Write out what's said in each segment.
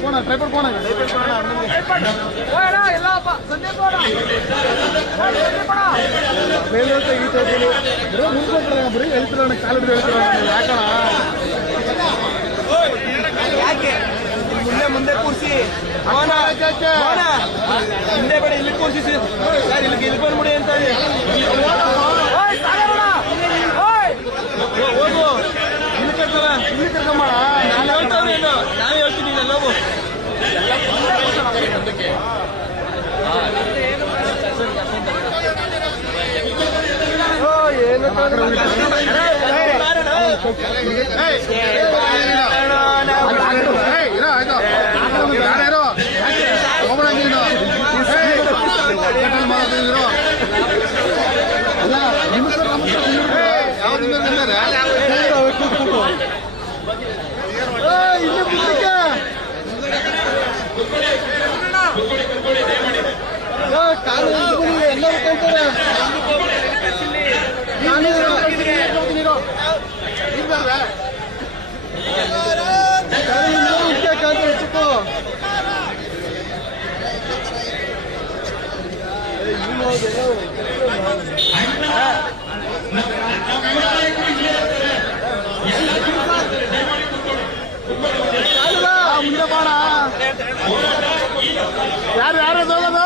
ಕೋಣ ಟ್ರೈಪರ್ ಕೋಣ ಬರೀ ಹೇಳ್ತಿರ ಕಾಲ ಯಾಕಣ ಯಾಕೆ ಮುಂದೆ ಕೂರಿಸಿ ಹಿಂದೆ ಬೇಡ ಇಲ್ಲಿ ಕೂರಿಸಿ ಇಲ್ಲಿ ಬಂದ್ಬಿಡಿ ಅಂತ ಹೋಗು ಇಲ್ಲಿ ಕರ್ಕಲ್ಲ ಇಲ್ಲಿ ಕರ್ಕೊಂಬ ನಾನು ಹೇಳ್ತಾವ್ರೇನು ನಾವೇ ಹೇಳ್ತೀನಿ ಎಲ್ಲವೂ ಮುಂದೆ ಬಾಣ ಯಾರು ಹೋಗೋದು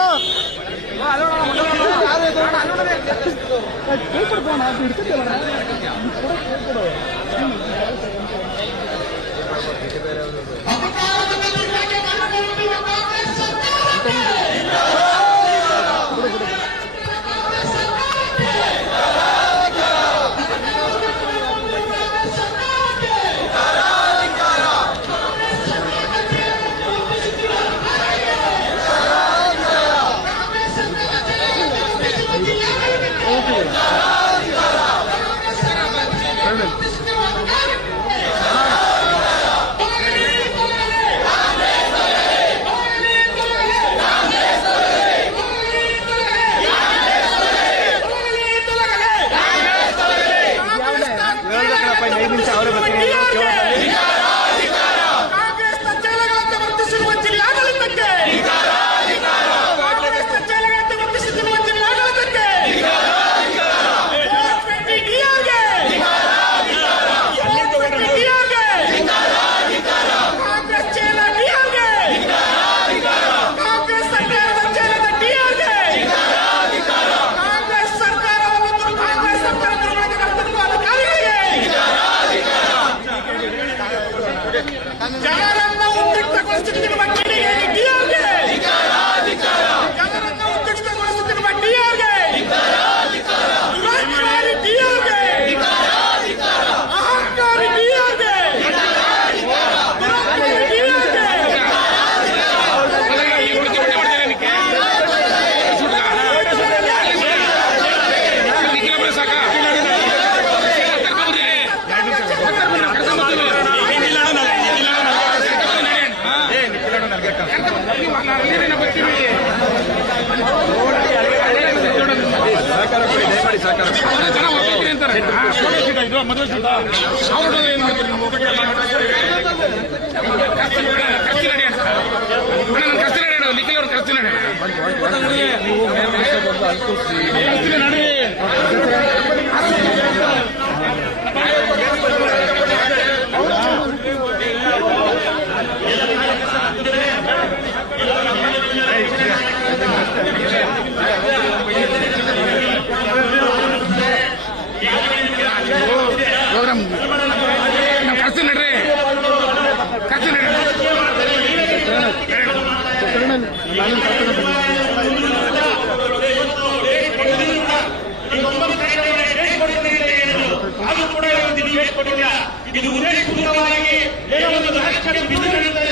ಇದು ಉದ್ದೇಶಪೂರ್ವಕವಾಗಿ ಏನೋ ಒಂದು ರಾಜಕೀಯ ಬಿಂದುಗಳಿದೆ.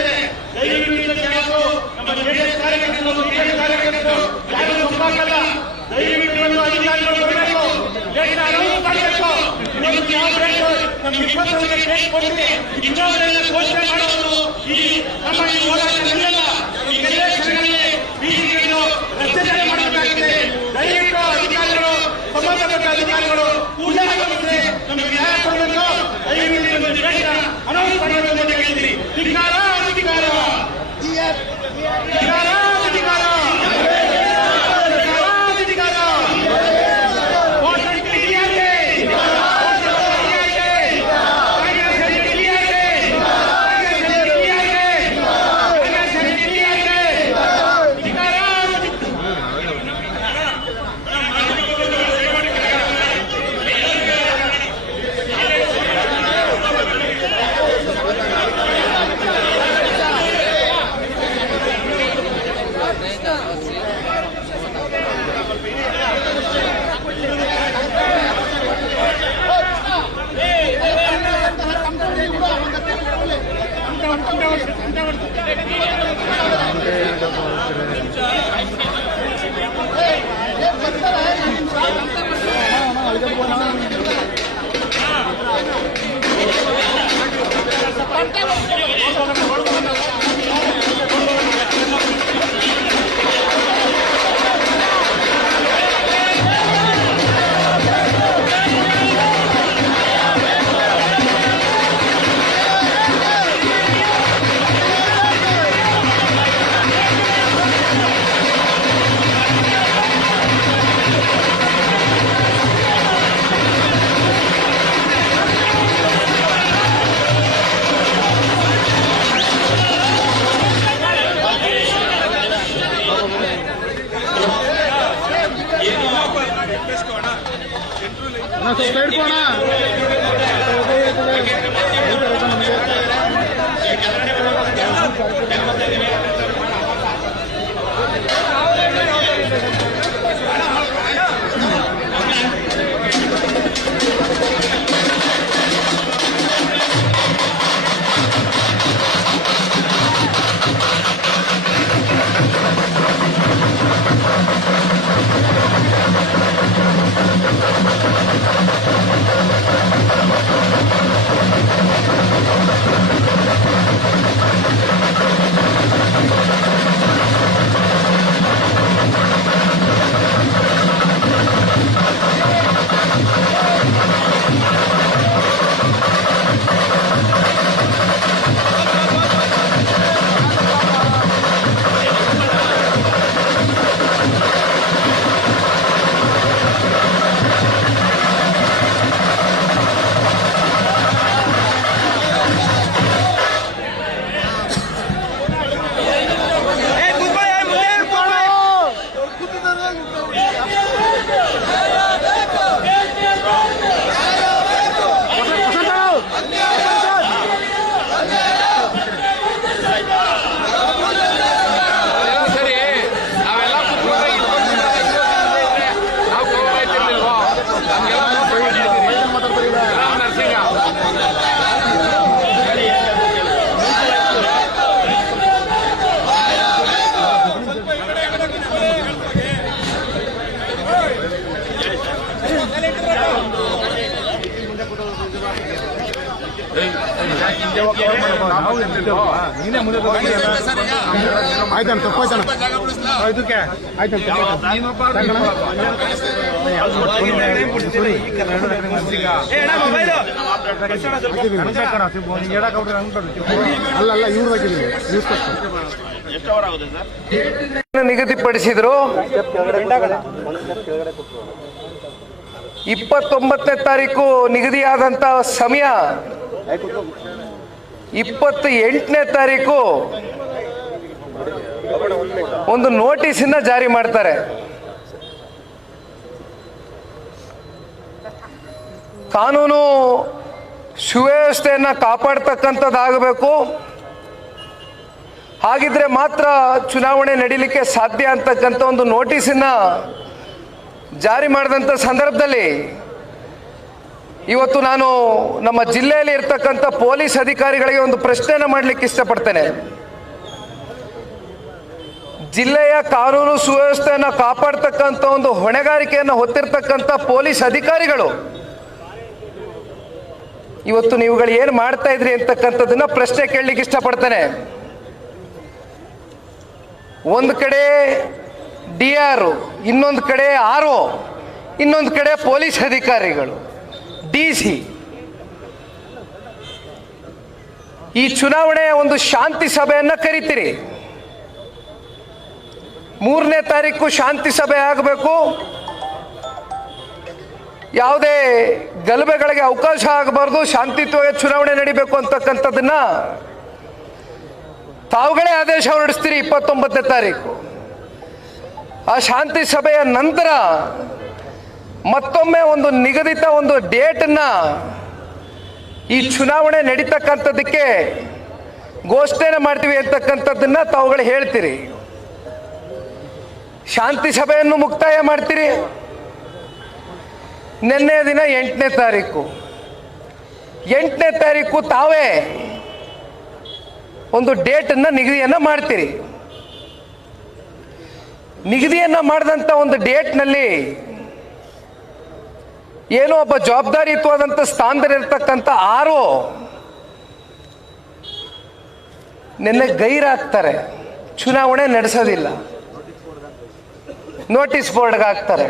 ದಯವಿಟ್ಟು ಜನರು ನಮ್ಮ ಜೆಡಿಎಸ್ ಕಾರ್ಯಕರ್ತರು ಯಾರು ಒಪ್ಪಾಗಲ್ಲ. ದಯವಿಟ್ಟು ಅಧಿಕಾರಿಗಳು ಬರಬೇಕು, ದೇಶದ ಅರಿವು ಮಾಡಬೇಕು. ಇನ್ನೊಂದು ಯಾವ ಬೇಕು ನಮ್ಗೆ 20 ಡೇಟ್ ಕೊಟ್ಟು ಇನ್ನೊಂದೆಲ್ಲ ಘೋಷಣೆ ಮಾಡೋದು ಈ ನಮ್ಮ ಈ ಹೋರಾಟ ನಿಲ್ಲಲ್ಲ. ಈ ಎಲೆಕ್ಷನ್ನಲ್ಲಿ ಬಿಜೆಪಿಯನ್ನು ರಚನೆ ಮಾಡಬೇಕಾಗಿದೆ. ದಯವಿಟ್ಟು ಅಧಿಕಾರಿಗಳು ಸಂಬಂಧಪಟ್ಟ ಸೈಡ್ ಕೋಣ ಆಯ್ತಾನ ತಪ್ಪಾಯ್ತಾನ ಇದಕ್ಕೆ ಆಯ್ತಾನ ಅಲ್ಲ ಇವ್ರು ಹಾಕಿದ್ದೀವಿ ನಿಗದಿಪಡಿಸಿದ್ರು 29ನೇ ತಾರೀಕು ನಿಗದಿಯಾದಂತ ಸಮಯ 28ನೇ ತಾರೀಕು ಒಂದು ನೋಟಿಸ್ ಜಾರಿ ಮಾಡ್ತಾರೆ. ಕಾನೂನು ಸುವ್ಯವಸ್ಥೆಯನ್ನು ಕಾಪಾಡ್ತಕ್ಕಂಥದ್ದಾಗಬೇಕು. ಹಾಗಿದ್ರೆ ಮಾತ್ರ ಚುನಾವಣೆ ನಡೀಲಿಕ್ಕೆ ಸಾಧ್ಯ ಅಂತಕ್ಕಂಥ ಒಂದು ನೋಟಿಸನ್ನು ಜಾರಿ ಮಾಡಿದಂಥ ಸಂದರ್ಭದಲ್ಲಿ ಇವತ್ತು ನಾನು ನಮ್ಮ ಜಿಲ್ಲೆಯಲ್ಲಿ ಇರ್ತಕ್ಕಂಥ ಪೊಲೀಸ್ ಅಧಿಕಾರಿಗಳಿಗೆ ಒಂದು ಪ್ರಶ್ನೆಯನ್ನು ಮಾಡಲಿಕ್ಕೆ ಇಷ್ಟಪಡ್ತೇನೆ. ಜಿಲ್ಲೆಯ ಕಾನೂನು ಸುವ್ಯವಸ್ಥೆಯನ್ನು ಕಾಪಾಡ್ತಕ್ಕಂಥ ಒಂದು ಹೊಣೆಗಾರಿಕೆಯನ್ನು ಹೊತ್ತಿರ್ತಕ್ಕಂಥ ಪೊಲೀಸ್ ಅಧಿಕಾರಿಗಳು ಇವತ್ತು ನೀವುಗಳು ಏನು ಮಾಡ್ತಾ ಇದ್ರಿ ಅಂತಕ್ಕಂಥದ್ದನ್ನ ಪ್ರಶ್ನೆ ಕೇಳಲಿಕ್ಕೆ ಇಷ್ಟಪಡ್ತೇನೆ. ಒಂದು ಕಡೆ DR, ಇನ್ನೊಂದು ಕಡೆ RO, ಇನ್ನೊಂದು ಕಡೆ ಪೊಲೀಸ್ ಅಧಿಕಾರಿಗಳು, DC. ಈ ಚುನಾವಣೆಯ ಒಂದು ಶಾಂತಿ ಸಭೆಯನ್ನು ಕರಿತೀರಿ. 3ನೇ ತಾರೀಕು ಶಾಂತಿ ಸಭೆ ಆಗಬೇಕು. ಯಾವುದೇ ಗಲಭೆಗಳಿಗೆ ಅವಕಾಶ ಆಗಬಾರ್ದು, ಶಾಂತಿಯುತವಾಗಿ ಚುನಾವಣೆ ನಡೀಬೇಕು ಅಂತಕ್ಕಂಥದ್ದನ್ನ ತಾವುಗಳೇ ಆದೇಶ ಹೊರಡಿಸ್ತೀರಿ 29ನೇ ತಾರೀಕು. ಆ ಶಾಂತಿ ಸಭೆಯ ನಂತರ ಮತ್ತೊಮ್ಮೆ ಒಂದು ನಿಗದಿತ ಒಂದು ಡೇಟನ್ನ ಈ ಚುನಾವಣೆ ನಡೀತಕ್ಕಂಥದ್ದಕ್ಕೆ ಘೋಷಣೆ ಮಾಡ್ತೀವಿ ಅಂತಕ್ಕಂಥದ್ದನ್ನ ತಾವುಗಳು ಹೇಳ್ತೀರಿ. ಶಾಂತಿ ಸಭೆಯನ್ನು ಮುಕ್ತಾಯ ಮಾಡ್ತೀರಿ. ನಿನ್ನೆ ದಿನ 8ನೇ ತಾರೀಕು 8ನೇ ತಾರೀಕು ತಾವೇ ಒಂದು ಡೇಟನ್ನು ನಿಗದಿಯನ್ನು ಮಾಡ್ತೀರಿ. ನಿಗದಿಯನ್ನು ಮಾಡಿದಂಥ ಒಂದು ಡೇಟ್ನಲ್ಲಿ ಏನೋ ಒಬ್ಬ ಜವಾಬ್ದಾರಿಯುತವಾದಂಥ ಸ್ಥಾನದಲ್ಲಿರ್ತಕ್ಕಂಥ ಆರೋ ನಿನ್ನೆ ಗೈರಾಗ್ತಾರೆ, ಚುನಾವಣೆ ನಡೆಸೋದಿಲ್ಲ, ನೋಟಿಸ್ ಬೋರ್ಡ್ಗೆ ಹಾಕ್ತಾರೆ.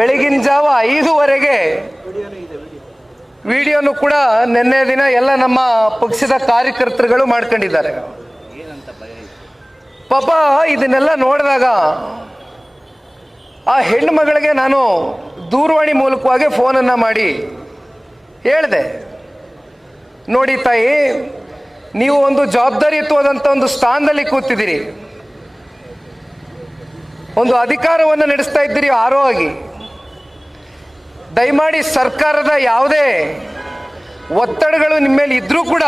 ಬೆಳಗಿನ ಜಾವ 5:15 ವಿಡಿಯೋನು ಕೂಡ ನಿನ್ನೆ ದಿನ ಎಲ್ಲ ನಮ್ಮ ಪಕ್ಷದ ಕಾರ್ಯಕರ್ತರುಗಳು ಮಾಡ್ಕೊಂಡಿದ್ದಾರೆ. ಪಾಪ ಇದನ್ನೆಲ್ಲ ನೋಡಿದಾಗ ಆ ಹೆಣ್ಣು ಮಗಳಿಗೆ ನಾನು ದೂರವಾಣಿ ಮೂಲಕವಾಗಿ ಫೋನನ್ನು ಮಾಡಿ ಹೇಳಿದೆ, ನೋಡಿ ತಾಯಿ, ನೀವು ಒಂದು ಜವಾಬ್ದಾರಿಯುತವಾದಂಥ ಒಂದು ಸ್ಥಾನದಲ್ಲಿ ಕೂತಿದ್ದೀರಿ, ಒಂದು ಅಧಿಕಾರವನ್ನು ನಡೆಸ್ತಾ ಇದ್ದೀರಿ ಆರೋ ಆಗಿ. ದಯಮಾಡಿ ಸರ್ಕಾರದ ಯಾವುದೇ ಒತ್ತಡಗಳು ನಿಮ್ಮ ಮೇಲೆ ಇದ್ರೂ ಕೂಡ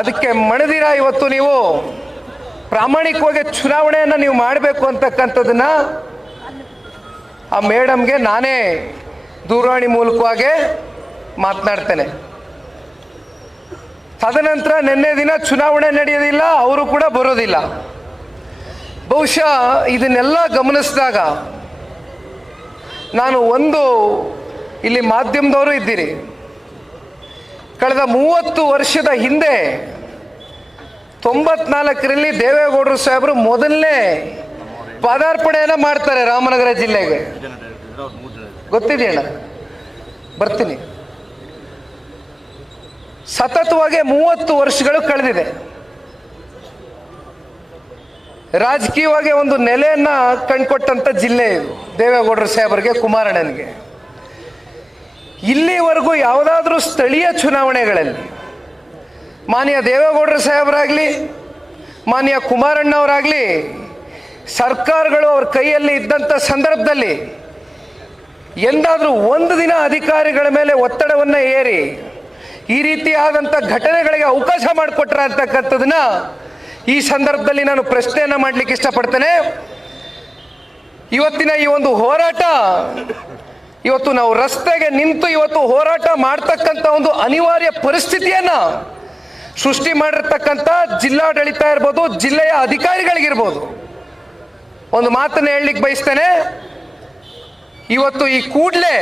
ಅದಕ್ಕೆ ಮಣಿದಿರ ಇವತ್ತು ನೀವು ಪ್ರಾಮಾಣಿಕವಾಗಿ ಚುನಾವಣೆಯನ್ನು ನೀವು ಮಾಡಬೇಕು ಅಂತಕ್ಕಂಥದ್ದನ್ನ ಆ ಮೇಡಮ್ಗೆ ನಾನೇ ದೂರವಾಣಿ ಮೂಲಕವಾಗಿ ಮಾತನಾಡ್ತೇನೆ. ತದನಂತರ ನಿನ್ನೆ ದಿನ ಚುನಾವಣೆ ನಡೆಯೋದಿಲ್ಲ, ಅವರು ಕೂಡ ಬರೋದಿಲ್ಲ. ಬಹುಶಃ ಇದನ್ನೆಲ್ಲ ಗಮನಿಸಿದಾಗ ನಾನು ಇಲ್ಲಿ ಮಾಧ್ಯಮದವರು ಇದ್ದೀರಿ, ಕಳೆದ 30 ವರ್ಷದ ಹಿಂದೆ 94ರಲ್ಲಿ ದೇವೇಗೌಡರು ಸಾಹೇಬರು ಮೊದಲನೇ ಪಾದಾರ್ಪಣೆಯನ್ನು ಮಾಡ್ತಾರೆ ರಾಮನಗರ ಜಿಲ್ಲೆಗೆ. ಗೊತ್ತಿದೆಯಣ್ಣ, ಬರ್ತೀನಿ. ಸತತವಾಗಿ 30 ವರ್ಷಗಳು ಕಳೆದಿದೆ. ರಾಜಕೀಯವಾಗಿ ಒಂದು ನೆಲೆಯನ್ನ ಕಂಡುಕೊಟ್ಟಂತ ಜಿಲ್ಲೆ ಇದು ದೇವೇಗೌಡರು ಸಾಹೇಬರಿಗೆ, ಕುಮಾರಣ್ಣನಿಗೆ. ಇಲ್ಲಿವರೆಗೂ ಯಾವುದಾದ್ರೂ ಸ್ಥಳೀಯ ಚುನಾವಣೆಗಳಲ್ಲಿ ಮಾನ್ಯ ದೇವೇಗೌಡರು ಸಾಹೇಬರಾಗಲಿ ಮಾನ್ಯ ಕುಮಾರಣ್ಣವರಾಗಲಿ ಸರ್ಕಾರಗಳು ಅವ್ರ ಕೈಯಲ್ಲಿ ಇದ್ದಂಥ ಸಂದರ್ಭದಲ್ಲಿ ಎಂದಾದರೂ ಒಂದು ದಿನ ಅಧಿಕಾರಿಗಳ ಮೇಲೆ ಒತ್ತಡವನ್ನು ಏರಿ ಈ ರೀತಿಯಾದಂಥ ಘಟನೆಗಳಿಗೆ ಅವಕಾಶ ಮಾಡಿಕೊಟ್ರ ಅಂತಕ್ಕಂಥದ್ದನ್ನ ಈ ಸಂದರ್ಭದಲ್ಲಿ ನಾನು ಪ್ರಶ್ನೆಯನ್ನು ಮಾಡಲಿಕ್ಕೆ ಇಷ್ಟಪಡ್ತೇನೆ. ಇವತ್ತಿನ ಈ ಒಂದು ಹೋರಾಟ, ಇವತ್ತು ನಾವು ರಸ್ತೆಗೆ ನಿಂತು ಇವತ್ತು ಹೋರಾಟ ಮಾಡ್ತಕ್ಕಂಥ ಒಂದು ಅನಿವಾರ್ಯ ಪರಿಸ್ಥಿತಿಯನ್ನು ಸೃಷ್ಟಿ ಮಾಡಿರ್ತಕ್ಕಂಥ ಜಿಲ್ಲಾಡಳಿತ ಇರ್ಬೋದು, ಜಿಲ್ಲೆಯ ಅಧಿಕಾರಿಗಳಿಗಿರ್ಬೋದು, ಒಂದು ಮಾತನ್ನು ಹೇಳಲಿಕ್ಕೆ ಬಯಸ್ತೇನೆ. ಇವತ್ತು ಈ ಕೂಡಲೇ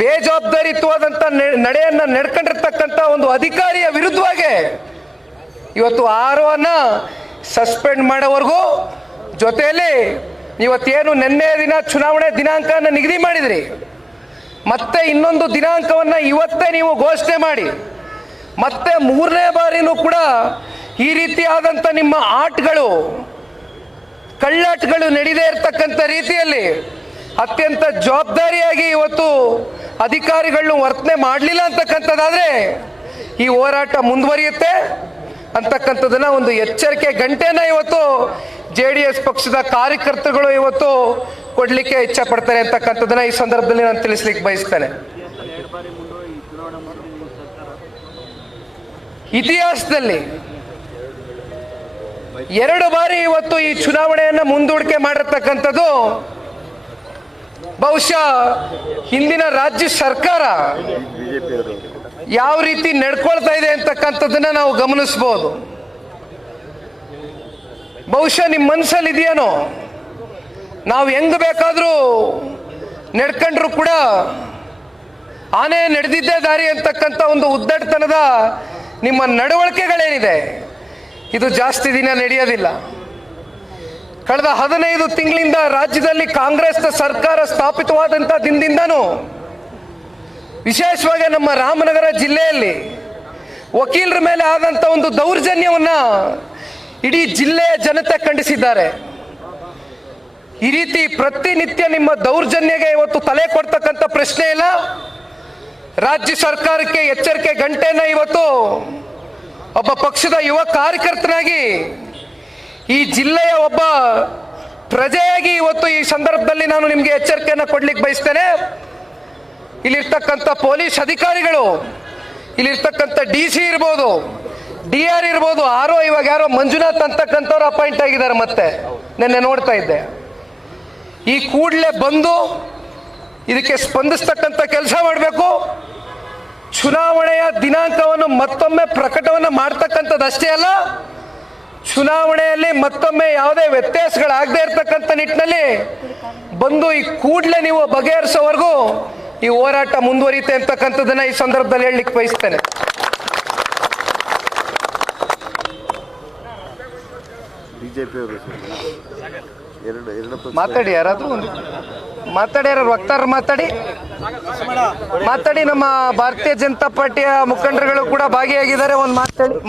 ಬೇಜವಾಬ್ದಾರಿಯುತವಾದಂಥ ನಡೆಯನ್ನು ನಡ್ಕೊಂಡಿರ್ತಕ್ಕಂಥ ಒಂದು ಅಧಿಕಾರಿಯ ವಿರುದ್ಧವಾಗಿ ಇವತ್ತು ಆರೋನ ಸಸ್ಪೆಂಡ್ ಮಾಡೋವರೆಗೂ, ಜೊತೆಯಲ್ಲಿ ಇವತ್ತೇನು ನಿನ್ನೆ ದಿನ ಚುನಾವಣೆ ದಿನಾಂಕವನ್ನು ನಿಗದಿ ಮಾಡಿದ್ರಿ, ಮತ್ತೆ ಇನ್ನೊಂದು ದಿನಾಂಕವನ್ನು ಇವತ್ತೇ ನೀವು ಘೋಷಣೆ ಮಾಡಿ, ಮತ್ತೆ 3ನೇ ಬಾರಿನೂ ಕೂಡ ಈ ರೀತಿಯಾದಂಥ ನಿಮ್ಮ ಆಟಗಳು, ಕಳ್ಳಾಟಗಳು ನಡೀದೇ ಇರತಕ್ಕಂಥ ರೀತಿಯಲ್ಲಿ ಅತ್ಯಂತ ಜವಾಬ್ದಾರಿಯಾಗಿ ಇವತ್ತು ಅಧಿಕಾರಿಗಳನ್ನು ವರ್ತನೆ ಮಾಡಲಿಲ್ಲ ಅಂತಕ್ಕಂಥದ್ದಾದರೆ ಈ ಹೋರಾಟ ಮುಂದುವರಿಯುತ್ತೆ ಅಂತಕ್ಕಂಥದ್ದನ್ನ ಒಂದು ಎಚ್ಚರಿಕೆ ಗಂಟೆನ ಇವತ್ತು JDS ಪಕ್ಷದ ಕಾರ್ಯಕರ್ತರುಗಳು ಇವತ್ತು ಕೊಡಲಿಕ್ಕೆ ಇಚ್ಛೆ ಪಡ್ತಾರೆ ಅಂತಕ್ಕಂಥದ್ದನ್ನ ಈ ಸಂದರ್ಭದಲ್ಲಿ ನಾನು ತಿಳಿಸ್ಲಿಕ್ಕೆ ಬಯಸ್ತೇನೆ. ಇತಿಹಾಸದಲ್ಲಿ 2 ಬಾರಿ ಇವತ್ತು ಈ ಚುನಾವಣೆಯನ್ನು ಮುಂದೂಡಿಕೆ ಮಾಡಿರ್ತಕ್ಕಂಥದ್ದು ಬಹುಶಃ ಹಿಂದಿನ ರಾಜ್ಯ ಸರ್ಕಾರ ಯಾವ ರೀತಿ ನಡ್ಕೊಳ್ತಾ ಇದೆ ಅಂತಕ್ಕಂಥದ್ದನ್ನ ನಾವು ಗಮನಿಸಬಹುದು. ಬಹುಶಃ ನಿಮ್ಮ ಮನಸ್ಸಲ್ಲಿ ಇದೆಯೇನೋ, ನಾವು ಹೆಂಗ್ ಬೇಕಾದ್ರೂ ನಡ್ಕೊಂಡ್ರು ಕೂಡ ಆನೆ ನಡೆದಿದ್ದೇ ದಾರಿ ಅಂತಕ್ಕಂಥ ಒಂದು ಉದ್ದಟತನದ ನಿಮ್ಮ ನಡವಳಿಕೆಗಳೇನಿದೆ ಇದು ಜಾಸ್ತಿ ದಿನ ನಡೆಯೋದಿಲ್ಲ. ಕಳೆದ 15 ತಿಂಗಳಿಂದ ರಾಜ್ಯದಲ್ಲಿ ಕಾಂಗ್ರೆಸ್ ಸರ್ಕಾರ ಸ್ಥಾಪಿತವಾದಂಥ ದಿನದಿಂದನೂ ವಿಶೇಷವಾಗಿ ನಮ್ಮ ರಾಮನಗರ ಜಿಲ್ಲೆಯಲ್ಲಿ ವಕೀಲರ ಮೇಲೆ ಆದಂಥ ಒಂದು ದೌರ್ಜನ್ಯವನ್ನ ಇಡೀ ಜಿಲ್ಲೆಯ ಜನತೆ ಖಂಡಿಸಿದ್ದಾರೆ. ಈ ರೀತಿ ಪ್ರತಿನಿತ್ಯ ನಿಮ್ಮ ದೌರ್ಜನ್ಯಗೆ ಇವತ್ತು ತಲೆ ಕೊಡ್ತಕ್ಕಂಥ ಪ್ರಶ್ನೆ ಇಲ್ಲ. ರಾಜ್ಯ ಸರ್ಕಾರಕ್ಕೆ ಎಚ್ಚರಿಕೆ ಗಂಟೆನ ಇವತ್ತು ಒಬ್ಬ ಪಕ್ಷದ ಯುವ ಕಾರ್ಯಕರ್ತನಾಗಿ ಈ ಜಿಲ್ಲೆಯ ಒಬ್ಬ ಪ್ರಜೆಯಾಗಿ ಇವತ್ತು ಈ ಸಂದರ್ಭದಲ್ಲಿ ನಾನು ನಿಮಗೆ ಎಚ್ಚರಿಕೆಯನ್ನು ಕೊಡ್ಲಿಕ್ಕೆ ಬಯಸ್ತೇನೆ. ಇಲ್ಲಿರ್ತಕ್ಕಂಥ ಪೊಲೀಸ್ ಅಧಿಕಾರಿಗಳು, ಇಲ್ಲಿರ್ತಕ್ಕಂಥ DC ಇರ್ಬೋದು, DR ಇರ್ಬೋದು, ಆರೋ ಇವಾಗ ಯಾರೋ ಮಂಜುನಾಥ್ ಅಂತಕ್ಕಂಥವ್ರು ಅಪಾಯಿಂಟ್ ಆಗಿದ್ದಾರೆ, ಮತ್ತೆ ನಿನ್ನೆ ನೋಡ್ತಾ ಇದ್ದೆ. ಈ ಕೂಡಲೇ ಬಂದು ಇದಕ್ಕೆ ಸ್ಪಂದಿಸ್ತಕ್ಕಂಥ ಕೆಲಸ ಮಾಡಬೇಕು. ಚುನಾವಣೆಯ ದಿನಾಂಕವನ್ನು ಮತ್ತೊಮ್ಮೆ ಪ್ರಕಟವನ್ನು ಮಾಡ್ತಕ್ಕಂಥದ್ದು ಅಷ್ಟೇ ಅಲ್ಲ, ಚುನಾವಣೆಯಲ್ಲಿ ಮತ್ತೊಮ್ಮೆ ಯಾವುದೇ ವ್ಯತ್ಯಾಸಗಳಾಗದೇ ಇರತಕ್ಕಂಥ ನಿಟ್ಟಿನಲ್ಲಿ ಬಂದು ಈ ಕೂಡಲೇ ನೀವು ಬಗೆಹರಿಸೋವರೆಗೂ ಈ ಹೋರಾಟ ಮುಂದುವರಿಯುತ್ತೆ ಅಂತಕ್ಕಂಥದ್ದನ್ನ ಈ ಸಂದರ್ಭದಲ್ಲಿ ಹೇಳಲಿಕ್ಕೆ ಬಯಸ್ತೇನೆ. ಮಾತಾಡಿ, ಯಾರಾದ್ರೂ ಒಂದು ಮಾತಾಡಿ, ಯಾರು ವಕ್ತಾರರು ಮಾತಾಡಿ. ನಮ್ಮ ಭಾರತೀಯ ಜನತಾ ಪಾರ್ಟಿಯ ಮುಖಂಡರುಗಳು ಕೂಡ ಭಾಗಿಯಾಗಿದ್ದಾರೆ. ಒಂದು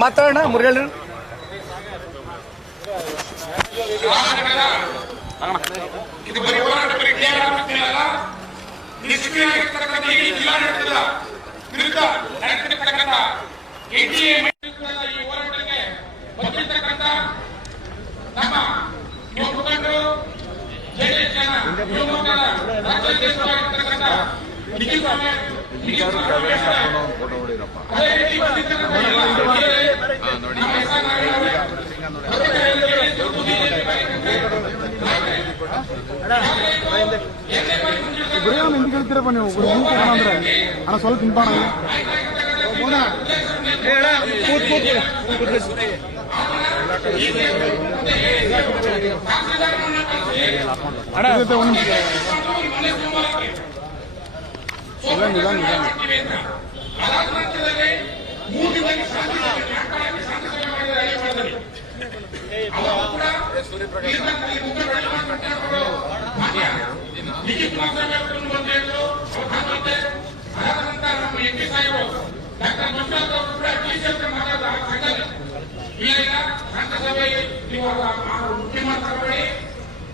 ಮಾತಾಡೋಣ. ಮುರುಳಿ ಇದು ಬರೀ ಹೋರಾಟ ಬರೀ ನಿಷ್ಕ್ರಿಯಾಗಿರ್ತಕ್ಕಂಥ ಈ ಜಿಲ್ಲಾಡಳಿತದ ವಿರುದ್ಧ ನಡೆಸಿರ್ತಕ್ಕಂಥ ಎನ್ಡಿಎ ಈ ಹೋರಾಟಕ್ಕೆ ಬಂದಿರ್ತಕ್ಕಂಥ ನಮ್ಮ ಯುವ ಮುಖಂಡರು ಜೆಡಿಎಸ್ ರಾಜ್ಯಾಧ್ಯಕ್ಷರಾಗಿರ್ತಕ್ಕಂಥ ನಿಖಿಲ್ ಸ್ವಾಮಿ ಅದೇ ರೀತಿ ಬಂದಿರ್ತಕ್ಕಂಥ ಎಂತ ಹೇಳ್ತೀರಪ್ಪ ನೀವು? ಅಂದ್ರೆ ಅಣ್ಣ ಸ್ವಲ್ಪ ತಿಂಪಾಣ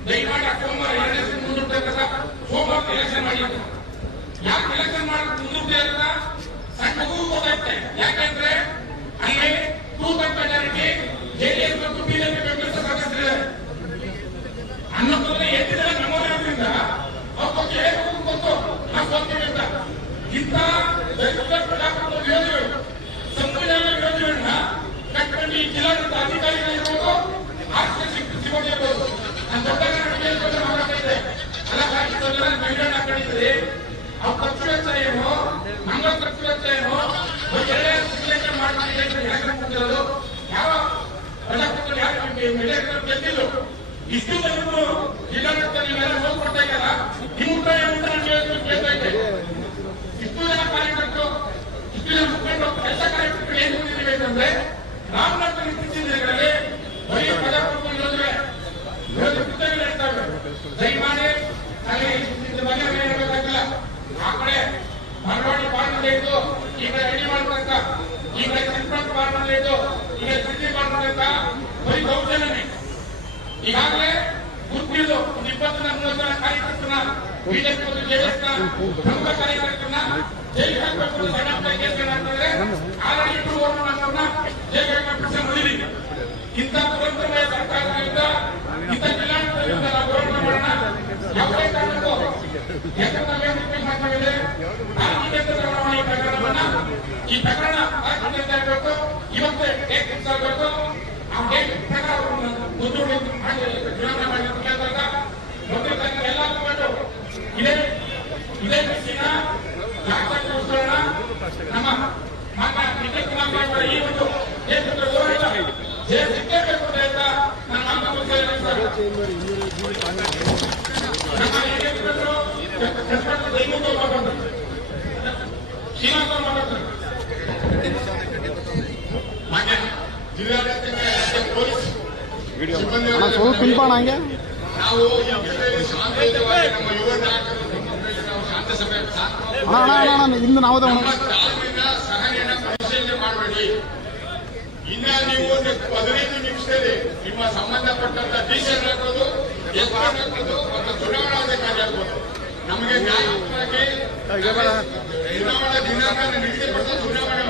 ದಯಮಾಡಿ ಅಕ್ಟೋಬರ್ 2ನೇ ಮುಂದೂಡ್ತಕ್ಕಂಥ ಸೋಮವಾರ ಎಲೆಕ್ಷನ್ ಮಾಡಿ. ಯಾಕೆ ಎಲೆಕ್ಷನ್ ಮಾಡೋದು ಮುಂದೂಡ್ತಾ ಇರಲ್ಲ? ಸಣ್ಣ ಮಗು ಗೊತ್ತಾಗುತ್ತೆ. ಯಾಕೆಂದ್ರೆ ಅಲ್ಲಿ 2/3 ಮೆಜಾರಿಟಿ ಜೆಡಿಎಸ್ ಮತ್ತು ಬಿಜೆಪಿ ಬೆಂಬಲಿತ ಸದಸ್ಯರಿದ್ದಾರೆ. ಅನ್ನೋದ್ರಲ್ಲಿ 8 ಜನ ಮೆಮೊರಿ ಇರೋದ್ರಿಂದ ಅವ್ರ ಪಕ್ಷ ಹೇಗೆ ಗೊತ್ತು ನಾವು ಹೋಗ್ತೀವಿ ಅಂತ. ಇಂಥ ಪ್ರಜಾಪ್ರಭುತ್ವ ವಿರೋಧಿಗಳು, ಸಂವಿಧಾನ ವಿರೋಧಿಗಳನ್ನ ಕಟ್ಕೊಂಡು ಈ ಜಿಲ್ಲಾಡಳಿತ ಅಧಿಕಾರಿಗಳಿರ್ಬೋದು, ಆರ್ಥಿಕ ಸಿಬ್ಬಂದಿರ್ಬೋದು. ನಾನು ದೊಡ್ಡ ಮಾತಾಡ್ತಿದ್ದೆ ಅಲ್ಲ, ಮಹಿಳೆಯನ್ನ ಹಾಕೊಂಡಿದ್ರಿ. ಅವ್ರ ಖರ್ಚು ವೆಚ್ಚ ಏನು, ಮಂಗಳ ಖರ್ಚು ವೆಚ್ಚ ಏನು, ಮಾಡ್ತಿರೋದು ಯಾವ ಪ್ರಜಾಪ್ರಭುತ್ವ ಯಾರು ಗೆದ್ದಿಲ್ಲ. ಇಷ್ಟು ಜನರು ಜಿಲ್ಲಾಡಳಿತ ನೀವೆಲ್ಲ ಹೋಗ್ಕೊಡ್ತಾ ಇದ್ದಾರ. ನಿಮ್ಮ ಕೇಳ್ತಾ ಇದ್ದೆ. ಇಷ್ಟು ಜನ ಕಾರ್ಯಕರ್ತರು, ಇಷ್ಟು ಜನ ಮುಖಂಡರು, ಕೆಲಸ ಕಾರ್ಯಕರ್ತರು ಏನ್ ಹೊಂದಿದ್ದೀವಿ ಅಂತಂದ್ರೆ ರಾಮನಾಥ ನಿಂತಿದ್ದರಲ್ಲಿ ಬರೀ ಪ್ರಜಾಪ್ರಭುತ್ವ ಯೋಜನೆ ಪುಸ್ತಕಗಳು ಇರ್ತವೆ. ದಯಮಾಡಿ ಅಲ್ಲಿ ಬಗ್ಗೆ ಹೇಳಬೇಕಾಗಿಲ್ಲ. ಆ ಕಡೆ ಮರವಾಡಿ ಪಾರ್ನಲ್ಲಿ ಇದ್ದು ಈ ಕಡೆ ರೆಡಿ ಮಾಡ್ಬೇಕ, ಈ ಕಡೆ ಚಿತ್ರಪಟ ಪಾರ್ನಲ್ಲಿ ಇದ್ದು ಈಗ ಸುದ್ದಿ ಮಾಡ್ಬೇಕ. ಬರೀ ದೌರ್ಜನ್ಯನೇ. ಈಗಾಗಲೇ ಗುರುತಿದ್ದು 20-30 ಜನ ಕಾರ್ಯಕರ್ತರನ್ನ ಬಿಜೆಪಿ ಮತ್ತು ಜೆಡಿಎಸ್ ಪ್ರಮುಖ ಕಾರ್ಯಕರ್ತರನ್ನ ಜೈಲಿಗೆ ಹಾಕಬೇಕು ಸಣ್ಣ ಕೇಸ್ಗಳಾಗ್ತದೆ. ಆಲ್ರೆಡಿ 2 ವರ್ಷ ಜೈಲಿಗೆ ಹಾಕಿ ಬಂದಿದ್ದೀವಿ. ಇಂಥ ದುರಂತಮಯ ಸರ್ಕಾರದಿಂದ, ಇಂಥ ಜಿಲ್ಲಾಡಳಿತದಿಂದ ನಾವು ಹೋರಾಟ ಮಾಡೋಣ. ಯಾವುದೇ ಕಾರಣಕ್ಕೂ ಯಾಕಂದ್ರೆ ಮಾಡ್ತಾಗಿದೆ ಈ ಪ್ರಕರಣ ಆಗಬೇಕು. ಇವತ್ತೇ ಡೇಟ್ ಫಿಕ್ಸ್ ಆಗಬೇಕು. ಆ ಡೇಟ್ ಪ್ರಕಾರ ಚುನಾವಣೆ ಮಾಡಲಿಕ್ಕೆ ಕೇಳಿದಾಗ ಎಲ್ಲ ತಗೊಂಡು ಇದೇ ವಿಷಯನ ಉಳಿಸೋಣ. ನಮ್ಮ ಮಾನ್ಯ ನಿಖಿಲ್ ಕುಮಾರಸ್ವಾಮಿ ಈ ಒಂದು ನೇತೃತ್ವದ ಹೋರಾಟ ಸಿಕ್ಕಬೇಕು ಅಂತ ಹೇಳ್ತಾ ನಾನು ನಮ್ಮ ನೇತೃತ್ವಗಳು ಶ್ರೀನಿವಾಸ ಮಾತಾಡ್ತಾರೆ. ಮಾನ್ಯ ಜಿಲ್ಲಾಡಳಿತ ಪೊಲೀಸ್ ಸ್ವಲ್ಪ ತಿಂಪಾಣ ಹಂಗೆ ನಾವು ಶಾಂತಿಯುತವಾಗಿ ನಮ್ಮ ಯುವ ನಾಯಕರು ಶಾಂತ ಸಭೆ ಇಂದು ನಾವು ತಾಳ್ಮೆಯಿಂದ ಸಹನೆಯನ್ನ ಪರಿಶೀಲನೆ ಮಾಡಬೇಡಿ. ಇನ್ನ ನೀವು 15 ನಿಮಿಷದಲ್ಲಿ ನಿಮ್ಮ ಸಂಬಂಧಪಟ್ಟಂತ ಡಿಸಿಷನ್ ಹಾಕೋದು, ಎಸ್ಪಿ ಹಾಕೋದು ಮತ್ತು ಚುನಾವಣಾಧಿಕಾರಿ ಹಾಕೋದು. ನಮಗೆ ನ್ಯಾಯವಾಗಿ ಚುನಾವಣಾ ದಿನಾಂಕ ನಿಗದಿಪಡಿಸಿ ಚುನಾವಣೆ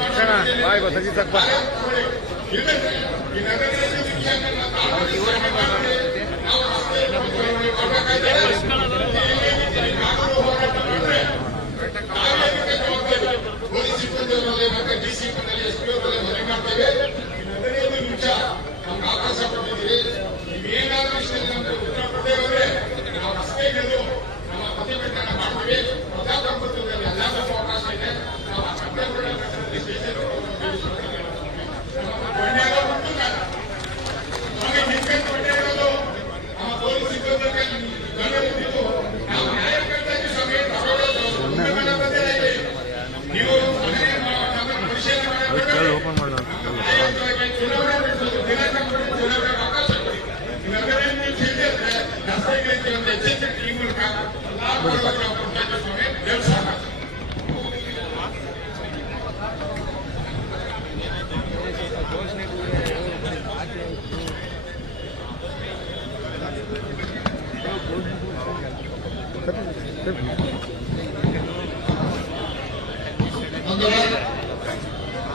ಈ ನಗರದಲ್ಲಿ ವಿಷಯಗಳನ್ನ ಪೊಲೀಸ್ ಸಿಬ್ಬಂದಿ ಮತ್ತೆ ಡಿಸಿಪಿನಲ್ಲಿ ಎಸ್ಪಿಯವರಲ್ಲಿ ಮನವಿ ಮಾಡ್ತೇವೆ. 15 ನಿಮಿಷ ನಮ್ಗೆ ಅವಕಾಶ ಕೊಟ್ಟಿದ್ದೀರಿ. ನೀವೇನಾದ್ರೂ ವಿಷಯದಲ್ಲಿ ನಮ್ಗೆ ಉತ್ತರ ಕೊಟ್ಟೇವೆ ನಾವು ರಸ್ತೆಗಳು ನಮ್ಮ ಪ್ರತಿಭಟನೆ ಮಾಡ್ತೀವಿ. ಪ್ರಜಾಪ್ರಭುತ್ವದಲ್ಲಿ ಎಲ್ಲರಿಗೂ ಅವಕಾಶ ಇದೆ. ನಾವು ಆ ಸಭೆಗಳಲ್ಲಿ ನಮಗೆ ನಿರ್ಬೇಕು ಇರೋದು ನಮ್ಮ ಪೊಲೀಸ್ ಸಿಬ್ಬಂದಿಗೆ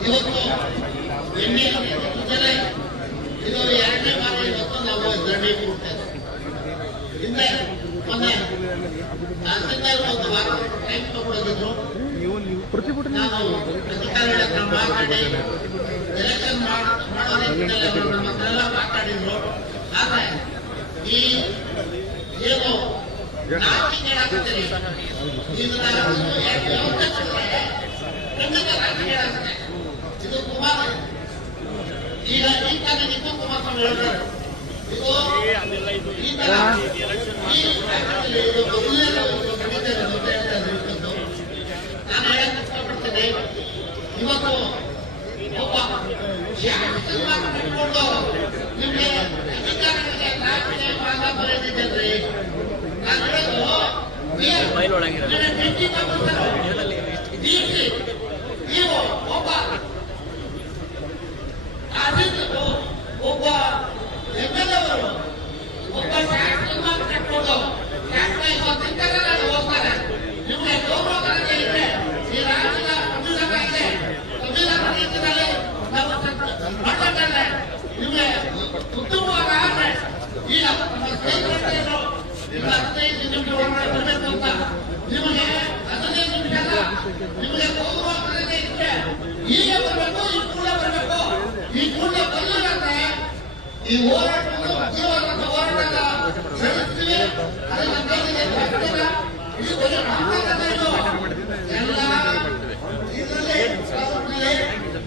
ಇವತ್ತು ಎಣ್ಣೆ ಇದು ಎರಡನೇ ಬಾರಿ ಇವತ್ತು ನಾವು ಧರಣಿ ಕೊಡ್ತೇವೆ. ಹಿಂದೆ ಮೊನ್ನೆ ತಹಸೀಲ್ದಾರ್ ಒಂದು ವಾರ ಟೈಮ್ ತಗೊಂಡಿದ್ರು. ನಾವು ಅಧಿಕಾರಿಗಳ ಹತ್ರ ಮಾತಾಡಿ ಎಲೆಕ್ಷನ್ ಮಾಡೋ ರೀತಿಯಲ್ಲಿ ನಮ್ಮ ಹತ್ರ ಎಲ್ಲ ಮಾತಾಡಿದ್ರು. ಆದ್ರೆ ಈ ಏನು ರಾಜಕೀಯ ಆಗ್ತದೆ ಇದನ್ನ ಖಂಡಿತ ರಾಜಕೀಯ ಆಗ್ತದೆ. ಇದು ಕುಮಾರ್ ಈಗ ಈ ಕಾಲಕ್ಕೆ ಕುಮಾರಸ್ವಾಮಿ ಹೇಳಿದ್ರು ಇದು ಈ ತರ ಇದು ನಾನು ಹೇಳಕ್ ಇಷ್ಟಪಡ್ತೇನೆ. ಇವತ್ತು ಒಬ್ಬ ಶಾಸಕರು ನಿಮಗೆ ಅಧಿಕಾರಿಗಳಿಗೆ ರಾಜಕೀಯ ಭಾಗ ಬರೆದಿದ್ದೇನೆ. ನಾನು ಹೇಳೋದು ನೀವು ಒಬ್ಬ ಆದಿತ್ಯರು ಒಬ್ಬ ಎಮ್ಎಲ್ಎ ಅವರು ಒಬ್ಬ ಶಾಸಕರು ಕಟ್ಕೊಂಡು ಶಾಸಕರು ಹೋಗ್ತಾರೆ. ನಿಮಗೆ ಗೌರವಕರತೆ ಇದ್ರೆ ಈ ರಾಜ್ಯದ ಸಂವಿಧಾನ ಇದೆ. ಸಂವಿಧಾನ ರೀತಿಯಲ್ಲಿ ನಾವು ಮಾಡ್ತಾರೆ. ನಿಮಗೆ ಉತ್ತಮವಾದ ಆದ್ರೆ ಈಗ ನಮ್ಮ ಸ್ನೇಹಿತರು ಈಗ 15 ನಿಮಿಷ ಒಳಗಡೆ ಬರಬೇಕು ಅಂತ ನಿಮಗೆ 15 ನಿಮಿಷ ನಿಮಗೆ ಗೌರವಕರತೆ ಇದ್ರೆ ಈಗ ಬರಬೇಕು, ಈ ಕೂಡ ಬರಬೇಕು. ಈ ಕೂಡ ಬರಲಿಲ್ಲಂದ್ರೆ ಈ ಹೋರಾಟ ಜೀವನದ ಹೋರಾಟ ನಡೆಸ್ತೀವಿ. ಅದನ್ನ ಬೇರೆ ಇದು ಎಲ್ಲ ಇದರಲ್ಲಿ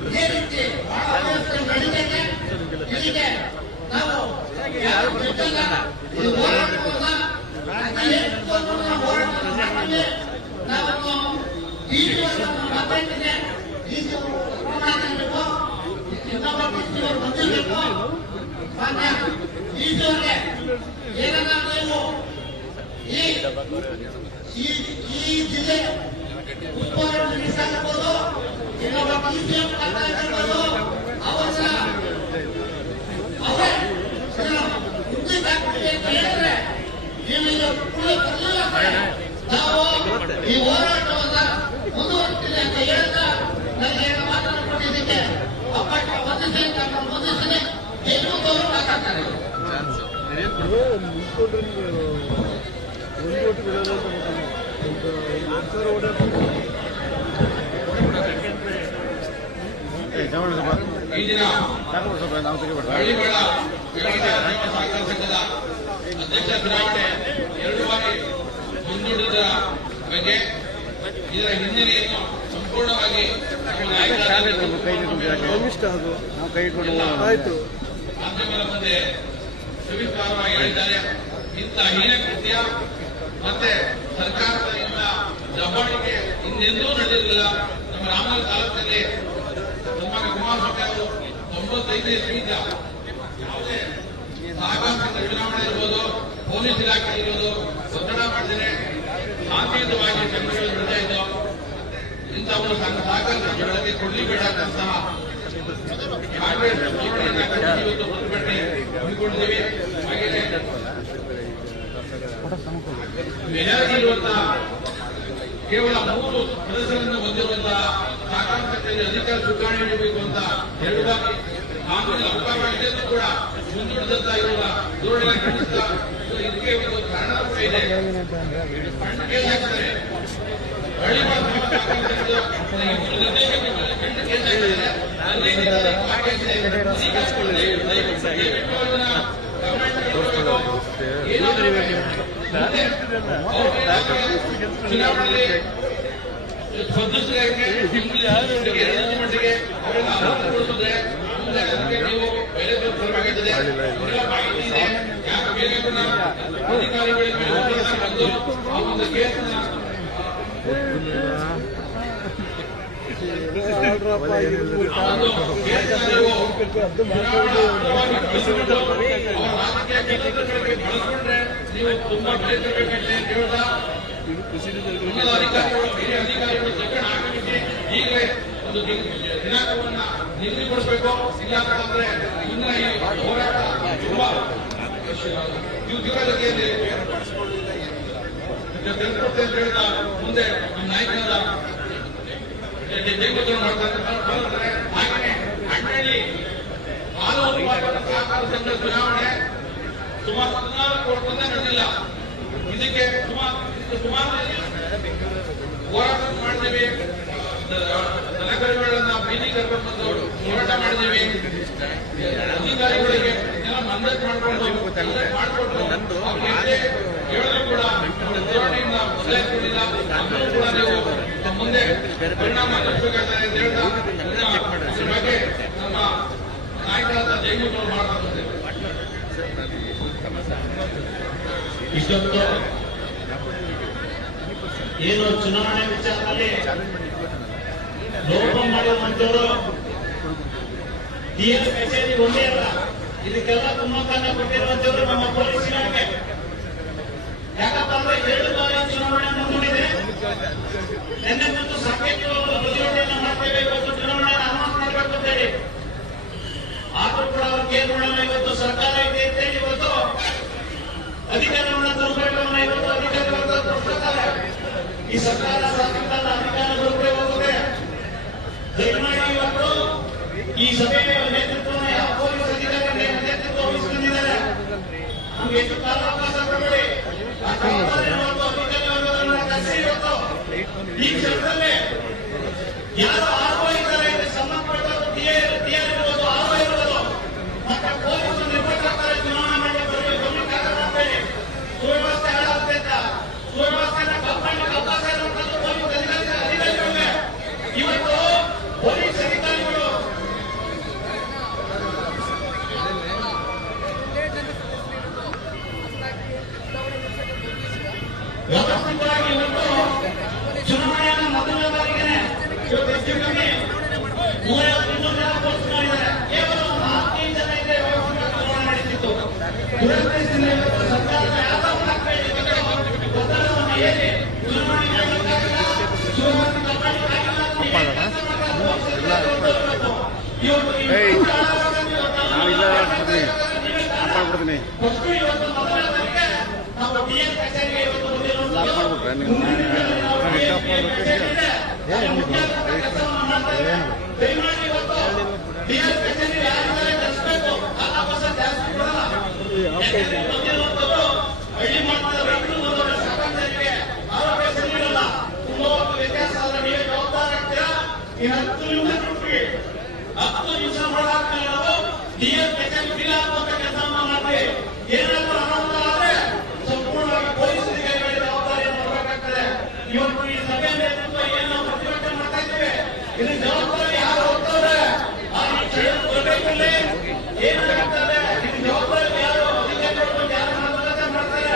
ಇದೇ ರೀತಿ ಬಹಳ ನಡೀತೈತೆ. ಇಲ್ಲಿಗೆ ನಾವು ಯಾರು ಬಿಟ್ಟಲ್ಲ. ಈ ಹೋರಾಟವನ್ನ ನಾವು ಮಾತಾಡ್ತೇನೆ. ಬಂದಿರಬೇಕು ಮಾನ್ಯ ಈಜೋರಿಗೆ ಏನನ್ನ ನೀವು ಈ ಜಿಲ್ಲೆ ಉಸ್ತುವಾರಿ ನಿಲ್ಲಿಸಬಹುದು. ಇನ್ನೊಬ್ಬ ಪಿಸಿಎಂ ಮಾತಾಡ್ತಿರ್ಬೋದು. ಅವರನ್ನ ಅವರೇ ಹಿಂದಿ ಹಾಕ್ಬಿಟ್ಟು ಅಂತ ಹೇಳಿದ್ರೆ ನೀವು ಬರಲಿಲ್ಲ. ನಾವು ಈ ಹೋರಾಟವನ್ನ ಮುಂದುವರಿಸ್ತೀನಿ ಅಂತ ಹೇಳ್ತಾ ನನಗೆ ಮಾತನಾಡಿದ್ದಕ್ಕೆ ಅವಕಾಶ ಹೊಂದಿಸಿ ಎಲ್ಲರೂ ಮಾತಾಡ್ತಾರೆ. ಈ ದಿನ ಹಳ್ಳಿಗಳ ಸಹಕಾರ ಸಂಘದ ಅಧ್ಯಕ್ಷ ಚುನಾವಣೆ 2 ಬಾರಿ ಮುಂದೂಡಿದ ಬಗ್ಗೆ ಇದರ ಹಿನ್ನೆಲೆಯನ್ನು ಸಂಪೂರ್ಣವಾಗಿ ಮಾಧ್ಯಮದ ಮುಂದೆ ಸವಿಸ್ತಾರವಾಗಿ ಹೇಳಿದ್ದಾರೆ. ಇಂಥ ಹೀನ ಕೃತ್ಯ ಮತ್ತೆ ಸರ್ಕಾರದಿಂದ ದಬ್ಬಾಳಿಕೆ ಹಿಂದೆಂದೂ ನಡೆದಿರಲಿಲ್ಲ. ನಮ್ಮ ರಾಮನಗರ ತಾಲೂಕಿನಲ್ಲಿ ನಮ್ಮ ಕುಮಾರಸ್ವಾಮಿ ಅವರು 95ನೇ ಇಸ್ವಿಯಿಂದ ಯಾವುದೇ ಸಹಕಾರ ಸಂಘ ಚುನಾವಣೆ ಇರ್ಬೋದು, ಪೊಲೀಸ್ ಇಲಾಖೆ ಇರ್ಬೋದು, ಒತ್ತಡ ಮಾಡಿದರೆ ಶಾಂತಿಯುತವಾಗಿ ಚರ್ಚೆಗಳು ನಡೆತಾ ಇದ್ದು ಇಂಥ ಒಂದು ಸಹಕಾರ ಸಂಘಗಳಿಗೆ ಕೊಡಲಿಬೇಡ ಅಂತಹ ಕಾಂಗ್ರೆಸ್ ಇವತ್ತು ಪ್ರತಿಭಟನೆ ಹಮ್ಮಿಕೊಂಡಿದ್ದೇವೆ. ಹಾಗೆಯೇ ಬೆಳಗಾವಿಯಲ್ಲಿರುವಂತಹ ಕೇವಲ 3 ಸದಸ್ಯರನ್ನು ಹೊಂದಿರುವಂತಹ ಸಹಕಾರ ಸಂಘದಲ್ಲಿ ಅಧಿಕಾರ ಚುನಾವಣೆ ನೀಡಬೇಕು ಅಂತ 2 ಬಾರಿ ಕಾಂಗ್ರೆಸ್ ಅವಕಾಶವಾಗಿದ್ದು ಕೂಡ ಮುಂದೂಡಿದಂತ ಇರುವ ಧೋರಣೆ ಖಂಡಿಸ್ತಾ ಇದಕ್ಕೆ ಒಂದು ಕಾರಣ ಕೂಡ ಇದೆ. ಚುನಾವಣೆಯಲ್ಲಿ ಸ್ಪರ್ಧಿಸಿದರೆ ಮಟ್ಟಿಗೆ ಅವರೆಲ್ಲ ಕೊಡಿಸಿದ್ರೆ ಅದಕ್ಕೆ ನೀವು ಬೆಲೆ ತೋರಿಸಬೇಕಾಗುತ್ತದೆ. ಮಾಹಿತಿ ಇದೆ. ಯಾಕೆ ಬೇರೆಯವ್ರನ್ನ ಅಧಿಕಾರಿಗಳಿಗೆ ಬಂದು ಆ ಒಂದು ಕೇಸನ್ನ ಬಳಸ್ಕೊಂಡ್ರೆ ನೀವು ತುಂಬಾ ಬೆಳೆಸಬೇಕಂತ ಹೇಳ್ತಾ ಉನ್ನತ ಅಧಿಕಾರಿಗಳು ಹಿರಿಯ ಅಧಿಕಾರಿಗಳು ಜಗಳ ಆಗಲಿಕ್ಕೆ ಈಗಲೇ ಒಂದು ದಿನಾಂಕವನ್ನ ನಿಗದಿಪಡಿಸಬೇಕು. ಇಲ್ಲ ಅಂತಂದ್ರೆ ಮುಂದಿನ ಈ ಹೋರಾಟ ತುಂಬಾ ತೀವ್ರಗತಿಯಲ್ಲಿ ತೆಗೆದುಕೊಡ್ತೆ ಅಂತ ಹೇಳಿದ ಮುಂದೆ ನಮ್ಮ ನಾಯಕರಾದ ಜಯಮೂರ್ತಿ ಮಾಡ್ತಾರೆ. ಹಾಗೆಯೇ ಹಣ್ಣಳ್ಳಿ ಹಾಲು ಉತ್ಪಾದಕ ಸಹಕಾರ ಸಂಘ ಚುನಾವಣೆ ಸುಮಾರು 14 ವರ್ಷದಿಂದ ನಡೆದಿಲ್ಲ. ಇದಕ್ಕೆ ಸುಮಾರು ಹೋರಾಟ ಮಾಡಿದ್ದೀವಿ. ದನಕರುಗಳನ್ನ ಬೀದಿ ಕರ್ಕೊಂಡು ಬಂದು ಹೋರಾಟ ಮಾಡಿದ್ದೀವಿ. ಅಧಿಕಾರಿಗಳಿಗೆ ಎಲ್ಲ ಮಂದಟ್ ಮಾಡಿಕೊಂಡು ಹೇಳಿದ್ರು ಕೂಡ ಚುನಾವಣೆಯಿಂದ ಬದಲಾಯಿಸಿಕೊಂಡಿಲ್ಲ. ಅದನ್ನು ಕೂಡ ನೀವು ಮುಂದೆ ಪರಿಣಾಮ ಬೀರಬೇಕಾಗ್ತದೆ ಅಂತ ಹೇಳ್ತಾ ಇದ್ರ ಬಗ್ಗೆ ನಮ್ಮ ನಾಯಕರಾದ ಜಯಮೂರ್ತಿ ಅವರು ಮಾತನಾಡುತ್ತಾರೆ. ಇಷ್ಟೊತ್ತು ಏನು ಚುನಾವಣೆ ವಿಚಾರದಲ್ಲಿ ಲೋಪ ಮಾಡಿರುವಂತವರು ಡಿಎಸ್ ಕಚೇರಿ ಒಂದೇ ಅಲ್ಲ, ಇದಕ್ಕೆಲ್ಲ ಕುಮ್ಮಕ್ಕನ್ನ ಕೊಟ್ಟಿರುವಂತವರು ನಮ್ಮ ಪೊಲೀಸ್ ಇಲಾಖೆ. ಯಾಕಪ್ಪ ಅಂದ್ರೆ 2 ಬಾರಿ ಚುನಾವಣೆ ಮುಂದೂಡಿದೆ. ನಿನ್ನೆ ಮತ್ತು ಸಾಕಷ್ಟು ಪ್ರತಿಭಟನೆಯನ್ನು ಮಾಡ್ತೇವೆ, ಇವತ್ತು ಚುನಾವಣೆ ಅನೌನ್ಸ್ ಮಾಡಬೇಕು ಅಂತ ಹೇಳಿ. ಆದ್ರೂ ಕೂಡ ಅವ್ರು ಕೇಂದ್ರಗಳನ್ನ ಇವತ್ತು ಸರ್ಕಾರ ಇದೆ ಅಂತ ಹೇಳಿ ಇವತ್ತು ಅಧಿಕಾರವನ್ನು ತರಬೇಕು. ಇವತ್ತು ಅಧಿಕಾರಿಗಳು ತೋರಿಸ್ತಾರೆ. ಈ ಸರ್ಕಾರ ಶಾಸಕರ ಅಧಿಕಾರ ದುರುಪಯೋಗ ಹೋಗುತ್ತೆ. ದಯಮಾಡಿ ಇವತ್ತು ಈ ಸಭೆಯ ನೇತೃತ್ವವನ್ನು ಯಾವ ಪೊಲೀಸ್ ಅಧಿಕಾರಿಗಳ ನೇತೃತ್ವ ವಹಿಸಿಕೊಂಡಿದ್ದಾರೆ. ನಮ್ಗೆ ಎಷ್ಟು ಕಾಲಾವಕಾಶ ಕೊಡಬೇಡಿ. ಅಧಿಕಾರಿಗಳನ್ನು ಕರೆಸಿ ಇವತ್ತು ಈ ಕ್ಷೇತ್ರದಲ್ಲಿ ಯಾರು ಆಹ್ವಾನಿತಾರೆ ಸಂಬಂಧಪಟ್ಟವರು ಟಿಆರ್ ಇರ್ಬೋದು, ಆಹ್ವಾನ ಇರ್ಬೋದು, ಮತ್ತೆ ಪೊಲೀಸರು ನಿರ್ಭಯಿಸ್ತಾರೆ. ಚುನಾವಣೆ ಮಾಡಿ ಬರಬೇಡಿ, ಸುವ್ಯವಸ್ಥೆ ಹಾಳಾಗುತ್ತೆ ಅಂತ ಸುವ್ಯವಸ್ಥೆನ ಕಾಪಾಡಲಿಕ್ಕೆ ಅವಕಾಶ ಇರುವಂತದ್ದು ಪೊಲೀಸ್ ಅಧಿಕಾರಿಗಳಿಗೆ. ಇವತ್ತು ಪೊಲೀಸ್ ಅಧಿಕಾರಿಗಳು ವ್ಯವಸ್ಥಿತವಾಗಿ ಇವತ್ತು ಚುನಾವಣೆಯನ್ನು ಮೊದಲನೇ ಬಾರಿಗೆ ಇವತ್ತು ಹೆಚ್ಚು ಕಮ್ಮಿ 300 ಜನ ಪೋಸ್ಟ್ ಮಾಡಿದ್ದಾರೆ. ಕೇವಲ 15 ಜನ ಇದೆ ವ್ಯವಸ್ಥಿತ ಚುನಾವಣೆ ನಡೆಸಿತ್ತು. ದುರದೃಷ್ಟದಿಂದ ಇವತ್ತು ಸರ್ಕಾರದ ಯಾವ ಒತ್ತಡವನ್ನು ಹೇರಿ ಚುನಾವಣೆ ಮಾಡಲಿಕ್ಕಾಗಿಲ್ಲ, ಚುನಾವಣೆ ಕಾಪಾಡಲಿಕ್ಕಾಗಿಲ್ಲ. ಇವತ್ತು ಮೊದಲನೇ ಬಾರಿಗೆ ನಾವು ಡಿಎಸ್ ಕಚೇರಿಗೆ ಇವತ್ತು ದಯಮಾಡಿ ಇವತ್ತು ಡಿಎಸ್ ಕಚೇರಿ ಯಾರಿದ್ದಾರೆ ಕಳಿಸಬೇಕು. ಕಾಲಾವಕಾಶ ಜಾಸ್ತಿ ಕೊಡಲ್ಲ. ಹಳ್ಳಿ ಮಾಡ್ತಾರೆ ರೈತರು ಸಾಕಾಗ್ತರಿಗೆ ಆರೋಗ್ಯ ಸರಿಯಿರಲ್ಲ. ತುಂಬಾ ವ್ಯತ್ಯಾಸ ಆದ್ರೆ ನೀವೇ ಜವಾಬ್ದಾರ ಆಗ್ತೀರಾ. ಈ 10 ನಿಮಿಷ ಕೊಟ್ವಿ, 10 ನಿಮಿಷ ಮಾಡಾಕ್ತೀವಿ. ನಾವು ಡಿಎಸ್ ಕಚೇರಿ ಬಿಲ್ ಹಾಕುವಂತ ಕೆಲಸವನ್ನು ಮಾಡ್ತೀವಿ. ಏನಾದ್ರೂ ಅನಾಹುತ ಆದ್ರೆ ಸಂಪೂರ್ಣವಾಗಿ ಪೊಲೀಸ್ ಅಧಿಕಾರಿಗಳ ಜವಾಬ್ದಾರಿಯನ್ನು ಮಾಡಬೇಕಾಗ್ತದೆ. ಇವತ್ತು ಈ ಸಭೆ ನೇತೃತ್ವ ಏನು ನಾವು ಪ್ರತಿಭಟನೆ ಮಾಡ್ತಾ ಇದ್ದೇವೆ, ಇದು ಜವಾಬ್ದಾರಿ ಯಾರು ಹೋಗ್ತಾರೆ ಬರಬೇಕಲ್ಲಿ ಏನಾಗ್ತದೆ. ಇದು ಜವಾಬ್ದಾರಿ ಯಾರು ಅಧಿಕಾರಿಗಳು ಯಾರು ಮಾತುಕತೆ ಮಾಡ್ತಾರೆ.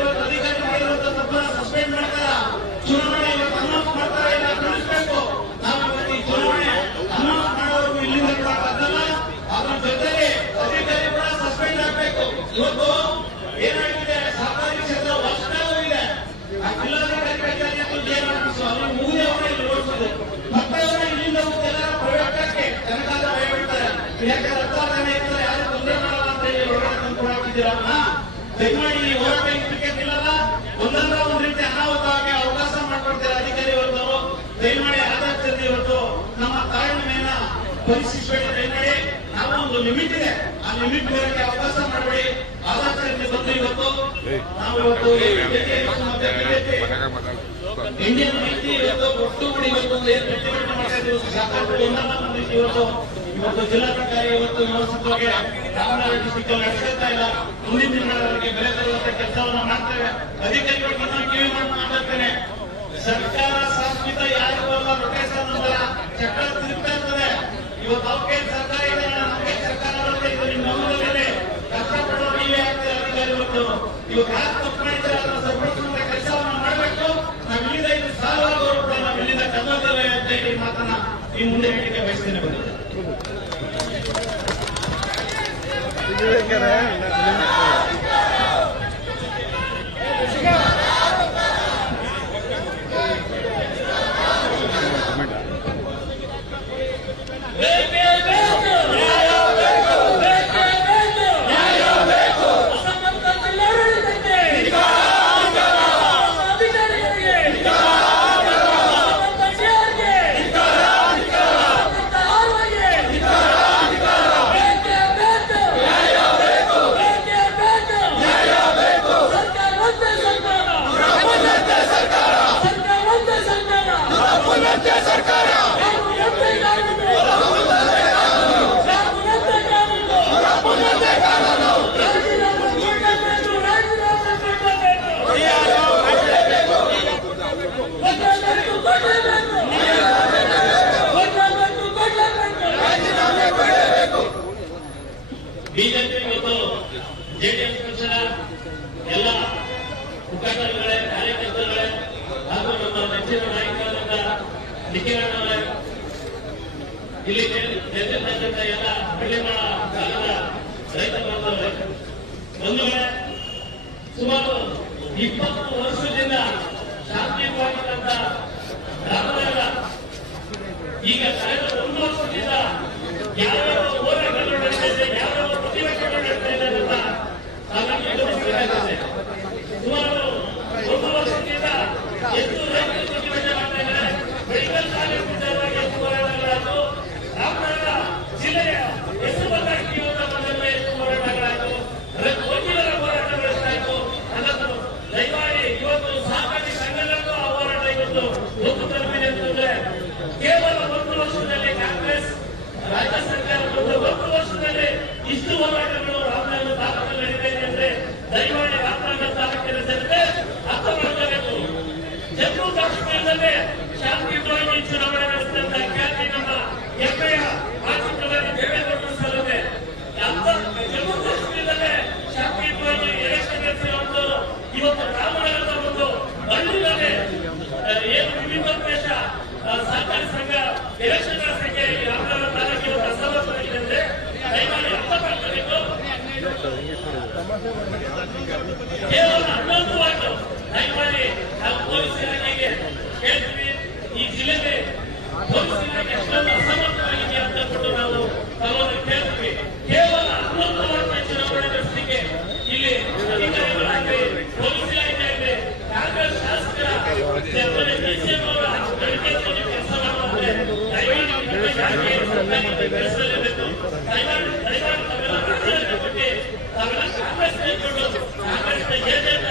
ಇವತ್ತು ಅಧಿಕಾರಿ ಮಾಡಿರುವಂತ ತಪ್ಪನ್ನ ಸಸ್ಪೆಂಡ್ ಮಾಡ್ತಾರ. ಚುನಾವಣೆ ಇವತ್ತು ಅನೌನ್ಸ್ ಮಾಡ್ತಾರೆ, ಇಲ್ಲ ತಿಳಿಸಬೇಕು. ನಾವು ಇವತ್ತು ಈ ಚುನಾವಣೆ ಅನೌನ್ಸ್ ಮಾಡೋವರೆಗೂ ಇಲ್ಲಿಂದ ಬಿಡಕ್ಕಾಗಲ್ಲ. ಅದ್ರ ಜೊತೆಗೆ ಅಧಿಕಾರಿ ಕೂಡ ಸಸ್ಪೆಂಡ್ ಆಗಬೇಕು. ಇವತ್ತು ಏನಾಗಿದೆ, ಸರ್ಕಾರಿ ಕ್ಷೇತ್ರ ವಾಸ್ತವವಿದೆ. ಆ ಜಿಲ್ಲಾಧಿಕಾರಿ ಅಲ್ಲಿ ಮೂರೇ ಅವರೇ ಇಲ್ಲಿ ಓಡಿಸೋದು. ಮತ್ತೆ ಅವರ ಇಲ್ಲಿಂದ ಎಲ್ಲ ಪ್ರೈವೇಟ್ಗೆ ಜನಕಾಲ ಭಯಬಿಡ್ತಾರೆ. ಯಾಕೆ ಸರ್ಕಾರನೇ ಇರ್ತಾರೆ, ಯಾರು ತೊಂದರೆ ಮಾಡಲ್ಲ ಅಂತ ಹೇಳಿ ಹೊರಗಡೆ ತಂದು ಹಾಕಿದ್ದೀರಾ. ದಯಮಾಡಿ ಈ ಹೋರಾಟ ಕ್ರಿಕೆಟ್ ಇಲ್ಲಲ್ಲ, ಒಂದಲ್ಲ ಒಂದು ರೀತಿ ಅನಾಹುತವಾಗಿ ಅವಕಾಶ ಮಾಡ್ಕೊಡ್ತಾರೆ ಅಧಿಕಾರಿ ವರ್ಗದವರು. ದಯಮಾಡಿ ಆದಷ್ಟು ಇವತ್ತು ನಮ್ಮ ತಾಳ್ಮೆಯನ್ನ ಪರೀಕ್ಷಿಸಬೇಡಿ. ದಯಮಾಡಿ ನಾವು ಒಂದು ಲಿಮಿಟ್ ಇದೆ, ಆ ಲಿಮಿಟ್ ಬೇರೆ ಅವಕಾಶ ಮಾಡಬೇಡಿ. ಆದಷ್ಟು ಬಂದು ಇವತ್ತು ನಾವು ಇವತ್ತು ಇಂಡಿಯನ್ ವ್ಯಕ್ತಿ ಇವತ್ತು ಒಟ್ಟುಗೂಡಿ ಇವತ್ತು ಪ್ರತಿಭಟನೆ ಮಾಡ್ತಾ ಇದ್ದೀವಿ. ಸಾಕಷ್ಟು ಒಂದಲ್ಲ ಒಂದು ರೀತಿ ಇವತ್ತು ಜಿಲ್ಲಾಧಿಕಾರಿ ಇವತ್ತು ವ್ಯವಸ್ಥಿತವಾಗಿ ರಾಮನಗರ ಡಿಸ್ಟಿಕ್ ಅಲ್ಲಿ ನಡೆಸ್ತಾ ಇಲ್ಲ. ಮುಂದಿನ ದಿನಗಳಲ್ಲಿ ಬೆಲೆ ತರುವಂತ ಕೆಲಸವನ್ನು ಮಾಡ್ತೇವೆ. ಅಧಿಕಾರಿಗಳಿಗೆ ನಾನು ಕಿವಿ ಮಾತಾಡ್ತೇನೆ. ಸರ್ಕಾರ ಶಾಶ್ವತ ಯಾರಿಗೂ ಅಲ್ಲ. ರೊಟೇಷನ್ ನಂತರ ಚಕ್ರ ತಿರುಗ್ತಾ ಇರ್ತದೆ. ಇವತ್ತು ಅವ್ರಿಗೆ ಸರ್ಕಾರ ಇದೆ, ನಮಗೆ ಸರ್ಕಾರ ಬರುತ್ತೆ. ಇದು ನಿಮ್ಮ ಗಮನದಲ್ಲಿದೆ. ಕಷ್ಟಪಡೋ ನೀವೇ ಆಗ್ತದೆ ಅಧಿಕಾರಿಗಳು. ಇವತ್ತು ಯಾರು ತಪ್ಪು ಮಾಡಿದ್ರೆ ಅದನ್ನು ಸರಿಪಡಿಸುವಂತ ಕೆಲಸವನ್ನು ಮಾಡಬೇಕು. ನಾವು ಇಲ್ಲಿಂದ ಇದು ಸಾಲವಾದವರು ಕೂಡ ನಾವು ಇಲ್ಲಿಂದ ಕನ್ನಡದಲ್ಲೇ ಅಂತ ಹೇಳಿ ಮಾತನ್ನ ಈ ಮುಂದೆ ಹೇಳಿಕೆ ಬಯಸ್ತೇನೆ. ಬಂದಿದೆ ನೆಚ್ಚಿನ ನಾಯಕರಾದ ನಿಖಿಲಣ್ಣವರೇ, ಇಲ್ಲಿ ನೆರೆದಿರ್ತಕ್ಕಂಥ ಎಲ್ಲ ಹಳ್ಳಿಗಳ ಕಾಲದ ರೈತ ಬಾಂಧವರೇ, ಒಂದು ವೇಳೆ ಸುಮಾರು 20 ವರ್ಷದಿಂದ ಶಾಂತಿಯುತವಾಗಿದ್ದಂತ ರಾಮನಗರ ಈಗ ಕಳೆದ 1 ವರ್ಷದಿಂದ ಯಾವ್ಯಾವ ಹೋರಾಟಗಳು ನಡೀತಾ ಇದೆ, ಯಾವ್ಯಾವ ಪ್ರತಿಭಟನೆಗಳು ನಡೀತಾ ಇದೆ ಅಂತ ನಾವೆಲ್ಲ ಗಮನಿಸಬೇಕಾಗಿದೆ. ಸುಮಾರು 1 ವರ್ಷದಿಂದ ಎಷ್ಟು ರೈತರು ಪ್ರತಿಭಟನೆ ಮಾಡ್ತಾ ಇದ್ದಾರೆ. ಮೆಡಿಕಲ್ ಕಾಲೇಜ್ ವಿಚಾರವಾಗಿ ಎಷ್ಟು ಹೋರಾಟಗಳಾಯಿತು, ರಾಮನಗರ ಜಿಲ್ಲೆಯ ಎಷ್ಟು ಬದಲಾಯಿಸುವಂತ ಬಂದ ಎಷ್ಟು ಹೋರಾಟಗಳಾಯಿತು, ವಕೀಲರ ಹೋರಾಟಗಳು ಎಷ್ಟಾಯಿತು ಅನ್ನೋದು ದಯಮಾಡಿ ಇವತ್ತು ಸಹಕಾರಿ ಸಂಘಗಳಲ್ಲೂ ಆ ಹೋರಾಟ ಇವತ್ತು ಒಂದು ತಲುಪಿದೆ ಅಂತಂದ್ರೆ ಕೇವಲ 1 ವರ್ಷದಲ್ಲಿ ಕಾಂಗ್ರೆಸ್ ರಾಜ್ಯ ಸರ್ಕಾರ ಬಂದ 1 ವರ್ಷದಲ್ಲಿ ಇಷ್ಟು ಹೋರಾಟಗಳು ರಾಮನಗರ ತಾಲೂಕಿನಲ್ಲಿ ನಡೀತಾ ಇದೆ ಅಂದ್ರೆ ದಯಮಾಡಿ ರಾಮನಗರ ತಾಲೂಕಿನ ಜನತೆ ಅರ್ಥ ಮಾಡಬೇಕು. ಜಮ್ಮು ಕಾಶ್ಮೀರದಲ್ಲಿ ಶಾಂತಿಯುತವಾಗಿ ಚುನಾವಣೆ ನಡೆಸಿದಂತ ಖ್ಯಾತಿ ನಮ್ಮ ಹೆಮ್ಮೆಯ ಮಾಜಿ ಪ್ರಧಾನಿ ದೇವೇಗೌಡರು ಸಲ್ಲದೆ ಜಮ್ಮು ಕಾಶ್ಮೀರದಲ್ಲೇ ಶಾಂತಿಯುತವಾಗಿ ಎಲೆಕ್ಷನ್ ನಡೆಸಿರುವಂತವರು ಇವತ್ತು ರಾಮನಗರದ ಒಂದು ಹಳ್ಳಿಯಲ್ಲಿ ಏನು ವಿವಿಧ ದೇಶ ಸಹಕಾರಿ ಸಂಘ ಎಲೆಕ್ಷನ್ಗಳ ಸಂಖ್ಯೆ ರಾಮನಗರ ತಾಲೂಕಿನ ಅಸಮರ್ಥವಾಗಿದೆ ಅಂದ್ರೆ ದಯಮಾಡಿ ಅರ್ಥ ಮಾಡ್ಕೋಬೇಕು. ಕೇವಲ 11 ವಾರ್ಡ್ ದಯಮಾಡಿ ನಾವು ಪೊಲೀಸ್ ಇಲಾಖೆಗೆ ಹೇಳ್ತೀವಿ, ಈ ಜಿಲ್ಲೆಗೆ ಪೊಲೀಸ್ ಇಲಾಖೆ ಎಷ್ಟೊಂದು ಅಸಮರ್ಥವಾಗಿದೆ ಅಂತ ಬಿಟ್ಟು ನಾವು ತಮ್ಮನ್ನು ಕೇಳ್ತೀವಿ. ಕೇವಲ 11 ವಾರ್ಡ್ ಚುನಾವಣೆ ನಡೆಸಲಿಕ್ಕೆ ಇಲ್ಲಿ ಅಧಿಕಾರಿಗಳಾಗಲಿ ಪೊಲೀಸ್ ಇಲಾಖೆ ಆಗಲಿ ಕಾಂಗ್ರೆಸ್ ಶಾಸಕರ ಡಿಸಿಎಂ ಅವರ ನಡಿಗೆಯಲ್ಲಿ ಕೆಲಸ ಮಾಡುವಂತೆ ದಯಮಾಡಿ ಕೆಲಸಲೇಬೇಕು. ದಯಮಾಡಿ ತಾವೆಲ್ಲ ರಾಜೀನಾಮೆ ಕೊಟ್ಟು ತಾವೆಲ್ಲ ಕಾಂಗ್ರೆಸ್ ಕೈಗೊಂಡು ಕಾಂಗ್ರೆಸ್ನ ಏಜೆಂಟ್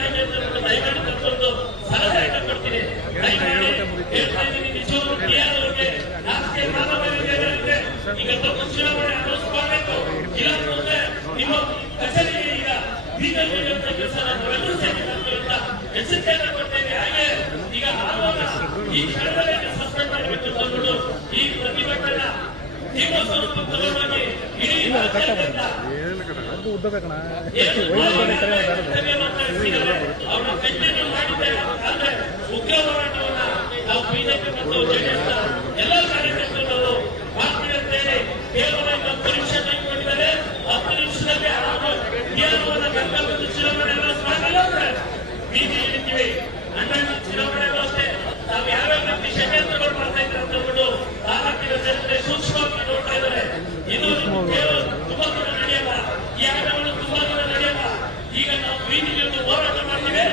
ದಯಮಾಡಿ ತಪ್ಪೊಂದು ಸಲಹೆ ಕೊಡ್ತೀನಿ. ದಯಮಾಡಿ ಹೇಳ್ತಾ ಇದ್ದೀನಿ, ನಿಜವಾಗ್ಲೂ ಟಿಆರ್ಗೆ ರಾಷ್ಟ್ರೀಯ ಮಾನವರಿಗೆ ಈಗ ತಪ್ಪು ಚುನಾವಣೆ ಅನೌನ್ಸ್ ಮಾಡಬೇಕು. ಇಲ್ಲಾಂದ್ರೆ ನಿಮ್ಮ ಕಚೇರಿಗೆ ಈಗ ಬಿಜೆಪಿ ಕೆಲಸ ನಾವೆಲ್ಲರೂ ಸೇರಿ ಅಂತ ಎಚ್ಚರಿಕೆಯನ್ನು ಕೊಡ್ತೇನೆ. ಹಾಗೆ ಈಗ ಆವಾಗ ಈ ಕ್ಷಣದಲ್ಲೇ ಸಸ್ಪೆಂಡ್ ಮಾಡಬೇಕು ತಂದ್ಬಿಟ್ಟು ಈ ಪ್ರತಿಭಟನಾ ತೀವ್ರ ಸ್ವರೂಪ ತಗೊಂಡೋಗಿ ಇಡೀ ರಾಜ್ಯಾದ್ಯಂತ ಅವ್ರನ್ನ ಕಂಟಿನ್ಯೂ ಮಾಡಿದ್ದೇವೆ. ಆದ್ರೆ ಉಗ್ರ ಹೋರಾಟವನ್ನ ನಾವು ಬಿಜೆಪಿ ಮತ್ತು ಜೆಡಿಎಸ್ ಎಲ್ಲ ಕಾರ್ಯಕರ್ತರು ಮಾಡ್ತೀವಿ ಅಂತ ಹೇಳಿ ಕೇವಲ 10 ನಿಮಿಷ ತೆಗೆದುಕೊಂಡಿದ್ದಾರೆ. 10 ನಿಮಿಷದಲ್ಲಿ ಕರ್ಕೊಂಡು ಚುನಾವಣೆ ಮಾಡಲ್ಲ ಅಂದ್ರೆ ಬೀದಿ ಹಿಡಿತೀವಿ. ಅಂಡರ್ ಚುನಾವಣೆ ಅಷ್ಟೇ ನಾವು ಯಾವ್ಯಾವ ರೀತಿ ಷಡ್ಯಂತ್ರಗಳು ಮಾಡ್ತಾ ಇದ್ದಾರೆ ಅಂತ ಹೇಳ್ಬಿಟ್ಟು ತಾಲೂಕಿನ ಜನತೆ ಸೂಕ್ಷ್ಮವಾಗಿ ನೋಡ್ತಾ ಇದ್ದಾರೆ. ಇದು ಕೇವಲ ತುಂಬಾ ದೂರ ನಡೆಯಲ್ಲ, ಈ ಆಟಗಳು ತುಂಬಾ ದೂರ ನಡೆಯಲ್ಲ. ಈಗ ನಾವು ಬೀದಿಗಿಳಿದು ಹೋರಾಟ ಮಾಡ್ತೀವಿ.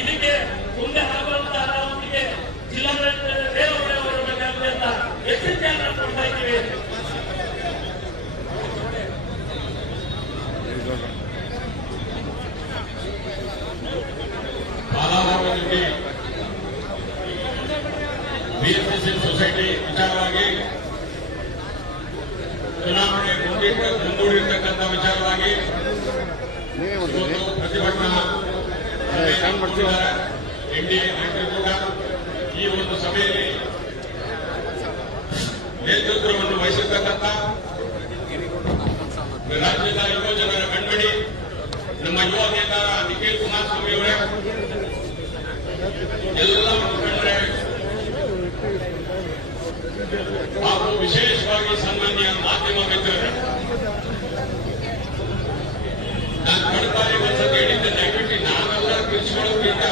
ಇದಕ್ಕೆ ಮುಂದೆ ಆಗುವಂತಹ ಅನಾಹುತಿಗೆ ಜಿಲ್ಲಾಡಳಿತ ರೇವಣ್ಣ ಬರಬೇಕಾಗುತ್ತೆ ಅಂತ ಎಚ್ಚರಿಕೆಯನ್ನು ಕೊಡ್ತಾ ಇದ್ದೀವಿ. ಬಾಲಾವರದಲ್ಲಿ ಬಿಎಸ್ಎಸ್ಎಲ್ ಸೊಸೈಟಿ ವಿಚಾರವಾಗಿ ಚುನಾವಣೆ ಮುಂದೂಡಿರ್ತಕ್ಕಂಥ ವಿಚಾರವಾಗಿ ಪ್ರತಿಭಟನಾ ಎನ್ಡಿಎ ನಾಯಕರು ಕೂಡ ಈ ಒಂದು ಸಭೆಯಲ್ಲಿ ನೇತೃತ್ವವನ್ನು ವಹಿಸಿರ್ತಕ್ಕಂಥ ರಾಜ್ಯದ ಯುವಜನರ ಕಣ್ಮಣಿ ನಮ್ಮ ಯುವ ನೇತ ನಿಖಿಲ್ ಕುಮಾರಸ್ವಾಮಿ ಅವರೇ, ಎಲ್ಲ ಮುಖಂಡರೇ ಹಾಗೂ ವಿಶೇಷವಾಗಿ ಸನ್ಮಾನ್ಯ ಮಾಧ್ಯಮ ಮಿತ್ರರೇ, ನಾನು ಕಡಪಾರಿ ಒಂದ್ಸತಿ ಹೇಳಿದ್ದೆ, ದಯವಿಟ್ಟು ನಾವೆಲ್ಲ ತಿಳಿಸ್ಕೊಳ್ಳೋದ್ಕಿಂತ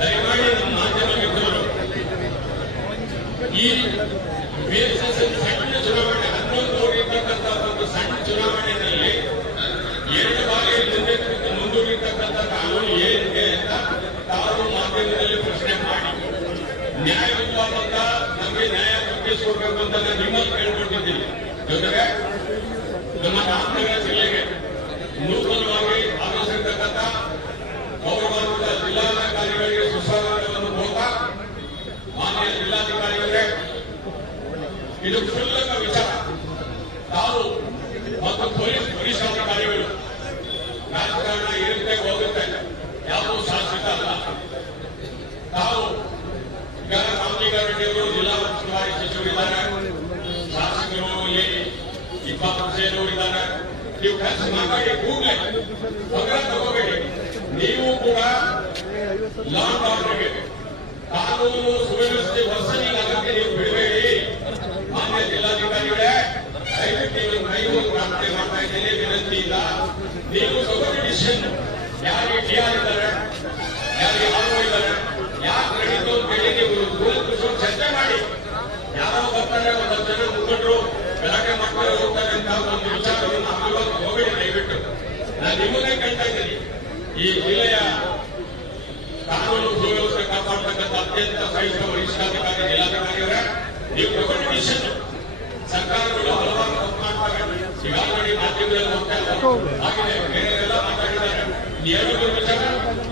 ದಯಮಾಡಿ ನಮ್ಮ ಮಾಧ್ಯಮ ಮಿತ್ರರು ಈ ಬಿಎಸ್ಎಸ್ಎಲ್ ಸಣ್ಣ ಚುನಾವಣೆ 11 ಕೋಟಿ ಇರ್ತಕ್ಕಂಥ ಒಂದು ಸಣ್ಣ ಚುನಾವಣೆಯಲ್ಲಿ 2 ಬಾರಿ ಮುಂದೂಡಿರ್ತಕ್ಕಂಥ ಕಾನೂನು ಏನಿದೆ ಅಂತ ತಾವು ಮಾಧ್ಯಮದಲ್ಲಿ ಪ್ರಶ್ನೆ ಮಾಡಿ ನ್ಯಾಯಯುತವಾದಂತ ನಮಗೆ ನ್ಯಾಯ ಒದಗಿಸಿಕೊಡ್ಬೇಕು ಅಂತ ನಾನು ನಿಮ್ಮಲ್ಲಿ ಕೇಳ್ಕೊಟ್ಟಿದ್ದೀನಿ. ಜೊತೆಗೆ ನಮ್ಮ ರಾಮನಗರ ಜಿಲ್ಲೆಗೆ ನೂತನವಾಗಿ ಆಗಮಿಸಿರ್ತಕ್ಕಂಥ ಗೌರವಾನ್ವಿತ ಜಿಲ್ಲಾಧಿಕಾರಿಗಳಿಗೆ ಸುಸ್ವಾಗತವನ್ನು ಕೋರ್ತಾ, ಮಾನ್ಯ ಜಿಲ್ಲಾಧಿಕಾರಿಗಳೇ, ಇದು ಕ್ಷುಲ್ಲಕ ವಿಚಾರ. ತಾವು ಮತ್ತು ಪೊಲೀಸ್ ವರಿಷ್ಠಾಧಿಕಾರಿಗಳು ರಾಜಕಾರಣ ಇರುತ್ತೆ ಹೋಗುತ್ತೆ, ಯಾವುದೂ ಶಾಶ್ವತ ಅಲ್ಲ. ತಾವು ಈಗ ರಾಮಲಿಂಗಾರೆಡ್ಡಿಯವರು ಜಿಲ್ಲಾ ಉಸ್ತುವಾರಿ ಸಚಿವರಿದ್ದಾರೆ, ಶಾಸಕರು ಇಲ್ಲಿ 20 ಸೇರಿದ್ದಾರೆ. ನೀವು ಕೆಲಸ ಮಾತಾಡಿ ಕೂಡಲೇ ಪತ್ರ ತಗೋಬೇಡಿ. ನೀವು ಕೂಡ ಲಾ ಅಂಡ್ ಆರ್ಡರ್ಗೆ ಕಾನೂನು ಸುವ್ಯವಸ್ಥೆ ವರ್ಷನಿಗಾಗಕ್ಕೆ ನೀವು ಬಿಡಬೇಡಿ. ಮಾನ್ಯ ಜಿಲ್ಲಾಧಿಕಾರಿಗಳೇ, ದಯವಿಟ್ಟು ನೀವು ಕೈಗೊಂಡು ಪ್ರಾರ್ಥನೆ ಮಾಡ್ತಾ ಇದ್ದೇನೆ, ವಿನಂತಿ ಇಲ್ಲ. ನೀವು ತಗೊಂಡು ಡಿಸಿಷನ್ ಯಾರಿಗೆ ಟಿಆರ್ ಇದ್ದಾರೆ, ಯಾರಿಗೆ ಆರ್ಒ ಇದ್ದಾರೆ, ಯಾಕೆ ನಡೀತು ಅಂತ ಹೇಳಿ ನೀವು ಕೂತ್ಕೊಂಡು ಚರ್ಚೆ ಮಾಡಿ. ಯಾರೋ ಬರ್ತಾರೆ, ಒಂದಷ್ಟು ಜನ ಮುಖಂಡರು ಗಲಾಟೆ ಮಾಡ್ತಾರೆ ಹೋಗ್ತಾರೆ ಅಂತ ಒಂದು ವಿಚಾರವನ್ನು ಹಾಕುವಾಗ ಹೋಗಬೇಡಿ ದಯವಿಟ್ಟು. ನಾನು ನಿಮ್ಮನ್ನೇ ಕೇಳ್ತಾ ಇದ್ದೀನಿ, ಈ ಜಿಲ್ಲೆಯ ಕಾನೂನು ಸುವ್ಯವಸ್ಥೆ ಕಾಪಾಡತಕ್ಕಂಥ ಅತ್ಯಂತ ಸಹಿಷ್ಣ ವರಿಷ್ಠಾಧಿಕಾರಿ ಜಿಲ್ಲಾಧಿಕಾರಿಯವರೇ, ನೀವು ತಗೊಂಡು ಡಿಸಿಷನ್. ಸರ್ಕಾರಗಳು ಹಲವಾರು ತಪ್ಪು ಮಾಡ್ತಾರೆ, ಈಗಾಗಲೇ ಮಾಧ್ಯಮದಲ್ಲಿ ಹೋಗ್ತಾ ಆಗಿದೆ, ಬೇರೆಲ್ಲ ಮಾತಾಡಿದ್ದಾರೆ. ಎರಡು ವಿಚಾರ,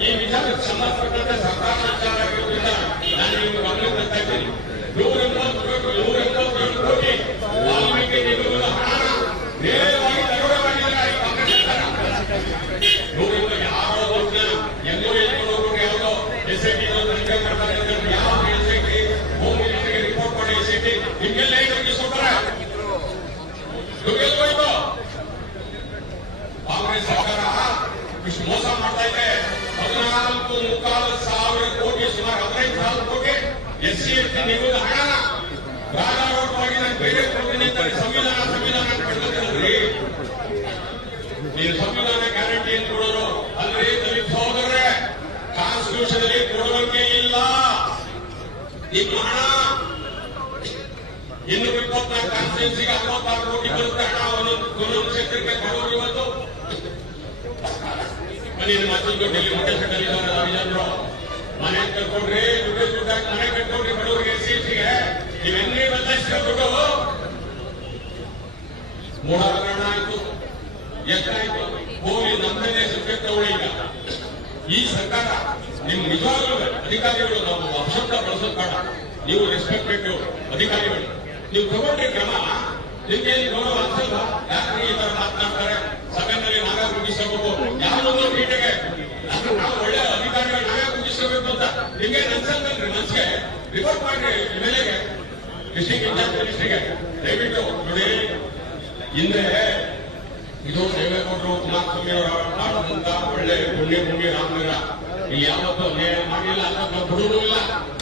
ಈ ವಿಚಾರಕ್ಕೆ ಸಂಬಂಧಪಟ್ಟಂತೆ ಸರ್ಕಾರ ವಿಚಾರ ಆಗಿರೋದ್ರಿಂದ ನಾನು ನಿಮ್ಗೆ ಗಮನಕ್ಕೆ ತರ್ತಾ ಇದ್ದೀನಿ. 187 ಕೋಟಿ ವಾಲ್ಮೀಕಿ ನಿಗಮದ ಹಣ ನೇರವಾಗಿ ದರೋಡೆ ಮಾಡಿದ್ದಾರೆ ಕಾಂಗ್ರೆಸ್ ಸರ್ಕಾರ. ಯಾರೋ ಒಬ್ಬ ಎಲ್ಲೋ ಹೋಗ್ಬಿಟ್ಟು ಯಾವುದೋ SIT ತನಿಖೆ ಮಾಡ್ತಾರೆ ಅಂತ ಯಾವ SIT ಭೂಮಿ ರಿಪೋರ್ಟ್ ಮಾಡಿ SIT ನಿಮ್ಗೆಲ್ಲ ಏನು ಹೋಗಿಸ್ಕೊಡ್ತಾರೆ? ಹೋಯ್ತು ಕಾಂಗ್ರೆಸ್ ಸರ್ಕಾರ ಇಷ್ಟು ಮೋಸ ಮಾಡ್ತಾ ಇದೆ. 14,300,000 ಕೋಟಿ, ಸುಮಾರು 15,000 ಕೋಟಿ SC/ST ನಿಗಮದ ಹಣ ರಾಜಾರೋಟವಾಗಿ ನಾನು ಬೇರೆ ಕೊಡ್ತೀನಿ ಅಂತ ಸಂವಿಧಾನ ಪಡೆದ್ರಿ. ನೀವು ಸಂವಿಧಾನ ಗ್ಯಾರಂಟಿ ಏನು ಕೊಡೋರು ಅಲ್ರಿ ದಲಿತ ಸಹೋದರರೇ, ಕಾನ್ಸ್ಟಿಟ್ಯೂಷನ್ ಅಲ್ಲಿ ಕೊಡುವಂತೆ ಇಲ್ಲ. ನಿಮ್ಮ ಹಣ 224 ಕಾನ್ಸ್ಟಿಟ್ಯೂನ್ಸಿಗೆ 66 ಕೋಟಿ ಬರುತ್ತೆ ಹಣ ಒಂದೊಂದು ಕ್ಷೇತ್ರಕ್ಕೆ ಕೊಡೋರು. ಇವತ್ತು ಮನೆ ಮತ್ತೊಂದು ಡೆಲ್ಲಿ ಮುಖ್ಯಸ್ಥರಲ್ಲಿ ಜನರು ಮನೆ ಕಟ್ಕೊಂಡ್ರಿ, ದುಡ್ಡಾಗಿ ಮನೆ ಕಟ್ಕೊಂಡ್ರಿ ಬಡವರಿಗೆ SC/STಗೆ ನೀವೆಲ್ಲಿ ಬದಲಾಯಿಸಿದ ದುಡ್ಡು ಮೂಢಾಗರಣ ಆಯ್ತು, ಎಷ್ಟಾಯ್ತು ಹೋಗಿ ನಮ್ಮದೇ ಸಬ್ಜೆಕ್ಟ್ ತಗೊಳ್ಳಿಲ್ಲ. ಈ ಸರ್ಕಾರ ನಿಮ್ ನಿಜವಾಗ್ಲೂ ಅಧಿಕಾರಿಗಳು, ನಾವು ಅಪಶಬ್ದ ಬಳಸೋದು ಬೇಡ, ನೀವು ರೆಸ್ಪೆಕ್ಟೆಡ್ ಅಧಿಕಾರಿಗಳು, ನೀವು ತಗೊಂಡ್ರಿ ಕ್ರಮ. ನಿಮ್ಗೆ ಗೌರವ ಅನ್ಸಲ್ಲ? ಯಾಕೆ ಈ ತರ ಮಾತನಾಡ್ತಾರೆ? ಸಭೆಯಲ್ಲಿ ನಾವೇ ಮುಗಿಸಬೇಕು, ಯಾರೊಂದು ಮೀಟಿಗೆ ನಾವು ಒಳ್ಳೆ ಅಧಿಕಾರಿಗಳು ನಾವೇ ಮುಗಿಸಬೇಕು ಅಂತ ನಿಮ್ಗೆ ಅನ್ಸಲ್ರಿ? ಮನ್ಸಿಗೆ ರಿಪೋರ್ಟ್ ಮಾಡ್ರಿ ಎಮ್ಎಲ್ಎಗೆ, ಡಿಸ್ಟ್ರಿಕ್ಟ್ ಇನ್ಚಾರ್ಜ್ ಮಿನಿಸ್ಟ್ರಿಗೆ. ದಯವಿಟ್ಟು ನೋಡಿ, ಹಿಂದೆ ಇದು ದೇವೇಗೌಡರು ಕುಮಾರಸ್ವಾಮಿ ಅವರ ಆಡದಂತ ಒಳ್ಳೆ ಪುಣ್ಯ ರಾಮನಗರ. ಇಲ್ಲಿ ಯಾವತ್ತೂ ನ್ಯಾಯ ಮಾಡಿಲ್ಲ ಅಂತ ನಾವು ಬಿಡುವುದೂ ಇಲ್ಲ,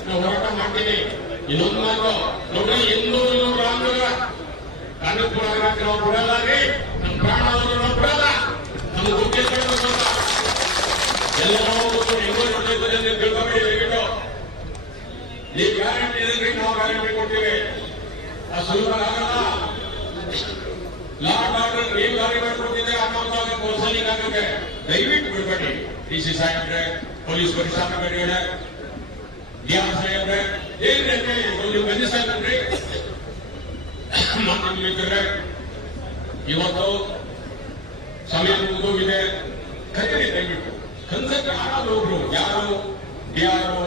ನಾವು ಹೋರಾಟ ಮಾಡ್ತೀವಿ. ಇನ್ನೊಂದು ಮಾತು ನೋಡಿ, ಎಂದೂ ರಾಮನಗರ ಕನ್ನಡಪುರ ನಾವು ಬಿಡಲ್ಲ ರೀ, ನಮ್ಮ ಪ್ರಾಣ ನಾವು ಬಿಡಲ್ಲ, ನಮ್ಗೆ ಉದ್ದೇಶ ಎಲ್ಲರೂ ಹೆಂಗೋ ನೋಡ್ತಾ ಇದ್ದಾರೆ ತಿಳ್ಕೊಬೇಡಿ. ದಯವಿಟ್ಟು ನೀವು ಗ್ಯಾರಂಟಿ ಇದ್ರಿ, ನಾವು ಗ್ಯಾರಂಟಿ ಕೊಡ್ತೀವಿ. ಅದು ಸುಲಭ ಆಗಲ್ಲ. ಲಾ ಅಂಡ್ ಆರ್ಡರ್ ನೀವು ದಾರಿ ಮಾಡಿಕೊಡ್ತಿದ್ರೆ ಅನ್ನೋದಾಗ ಪೋಲ್ಸನಿಂಗ್ ಆಗಕ್ಕೆ ದಯವಿಟ್ಟು ಬಿಡಬೇಡಿ. DC ಸಾಹೇಬ್ರೆ, ಪೊಲೀಸ್ ವರಿಷ್ಠಾಧಿಕಾರಿಗಳೇ, DR ಸಾಹೇಬ್ರೆ, ಏನ್ರಿ ನೀವು ಬಂಧಿಸ್ತಾ ಇದ್ರಿ ಮಾಧ್ಯಮಿಕರೇ, ಇವತ್ತು ಸಮಯ ಮುಗಿದೋಗಿದೆ. ಕರೀರಿ ದಯವಿಟ್ಟು. ಕನ್ಸಕ್ಕೆ ಯಾರಾದ್ರೂ ಒಬ್ರು, ಯಾರು DRO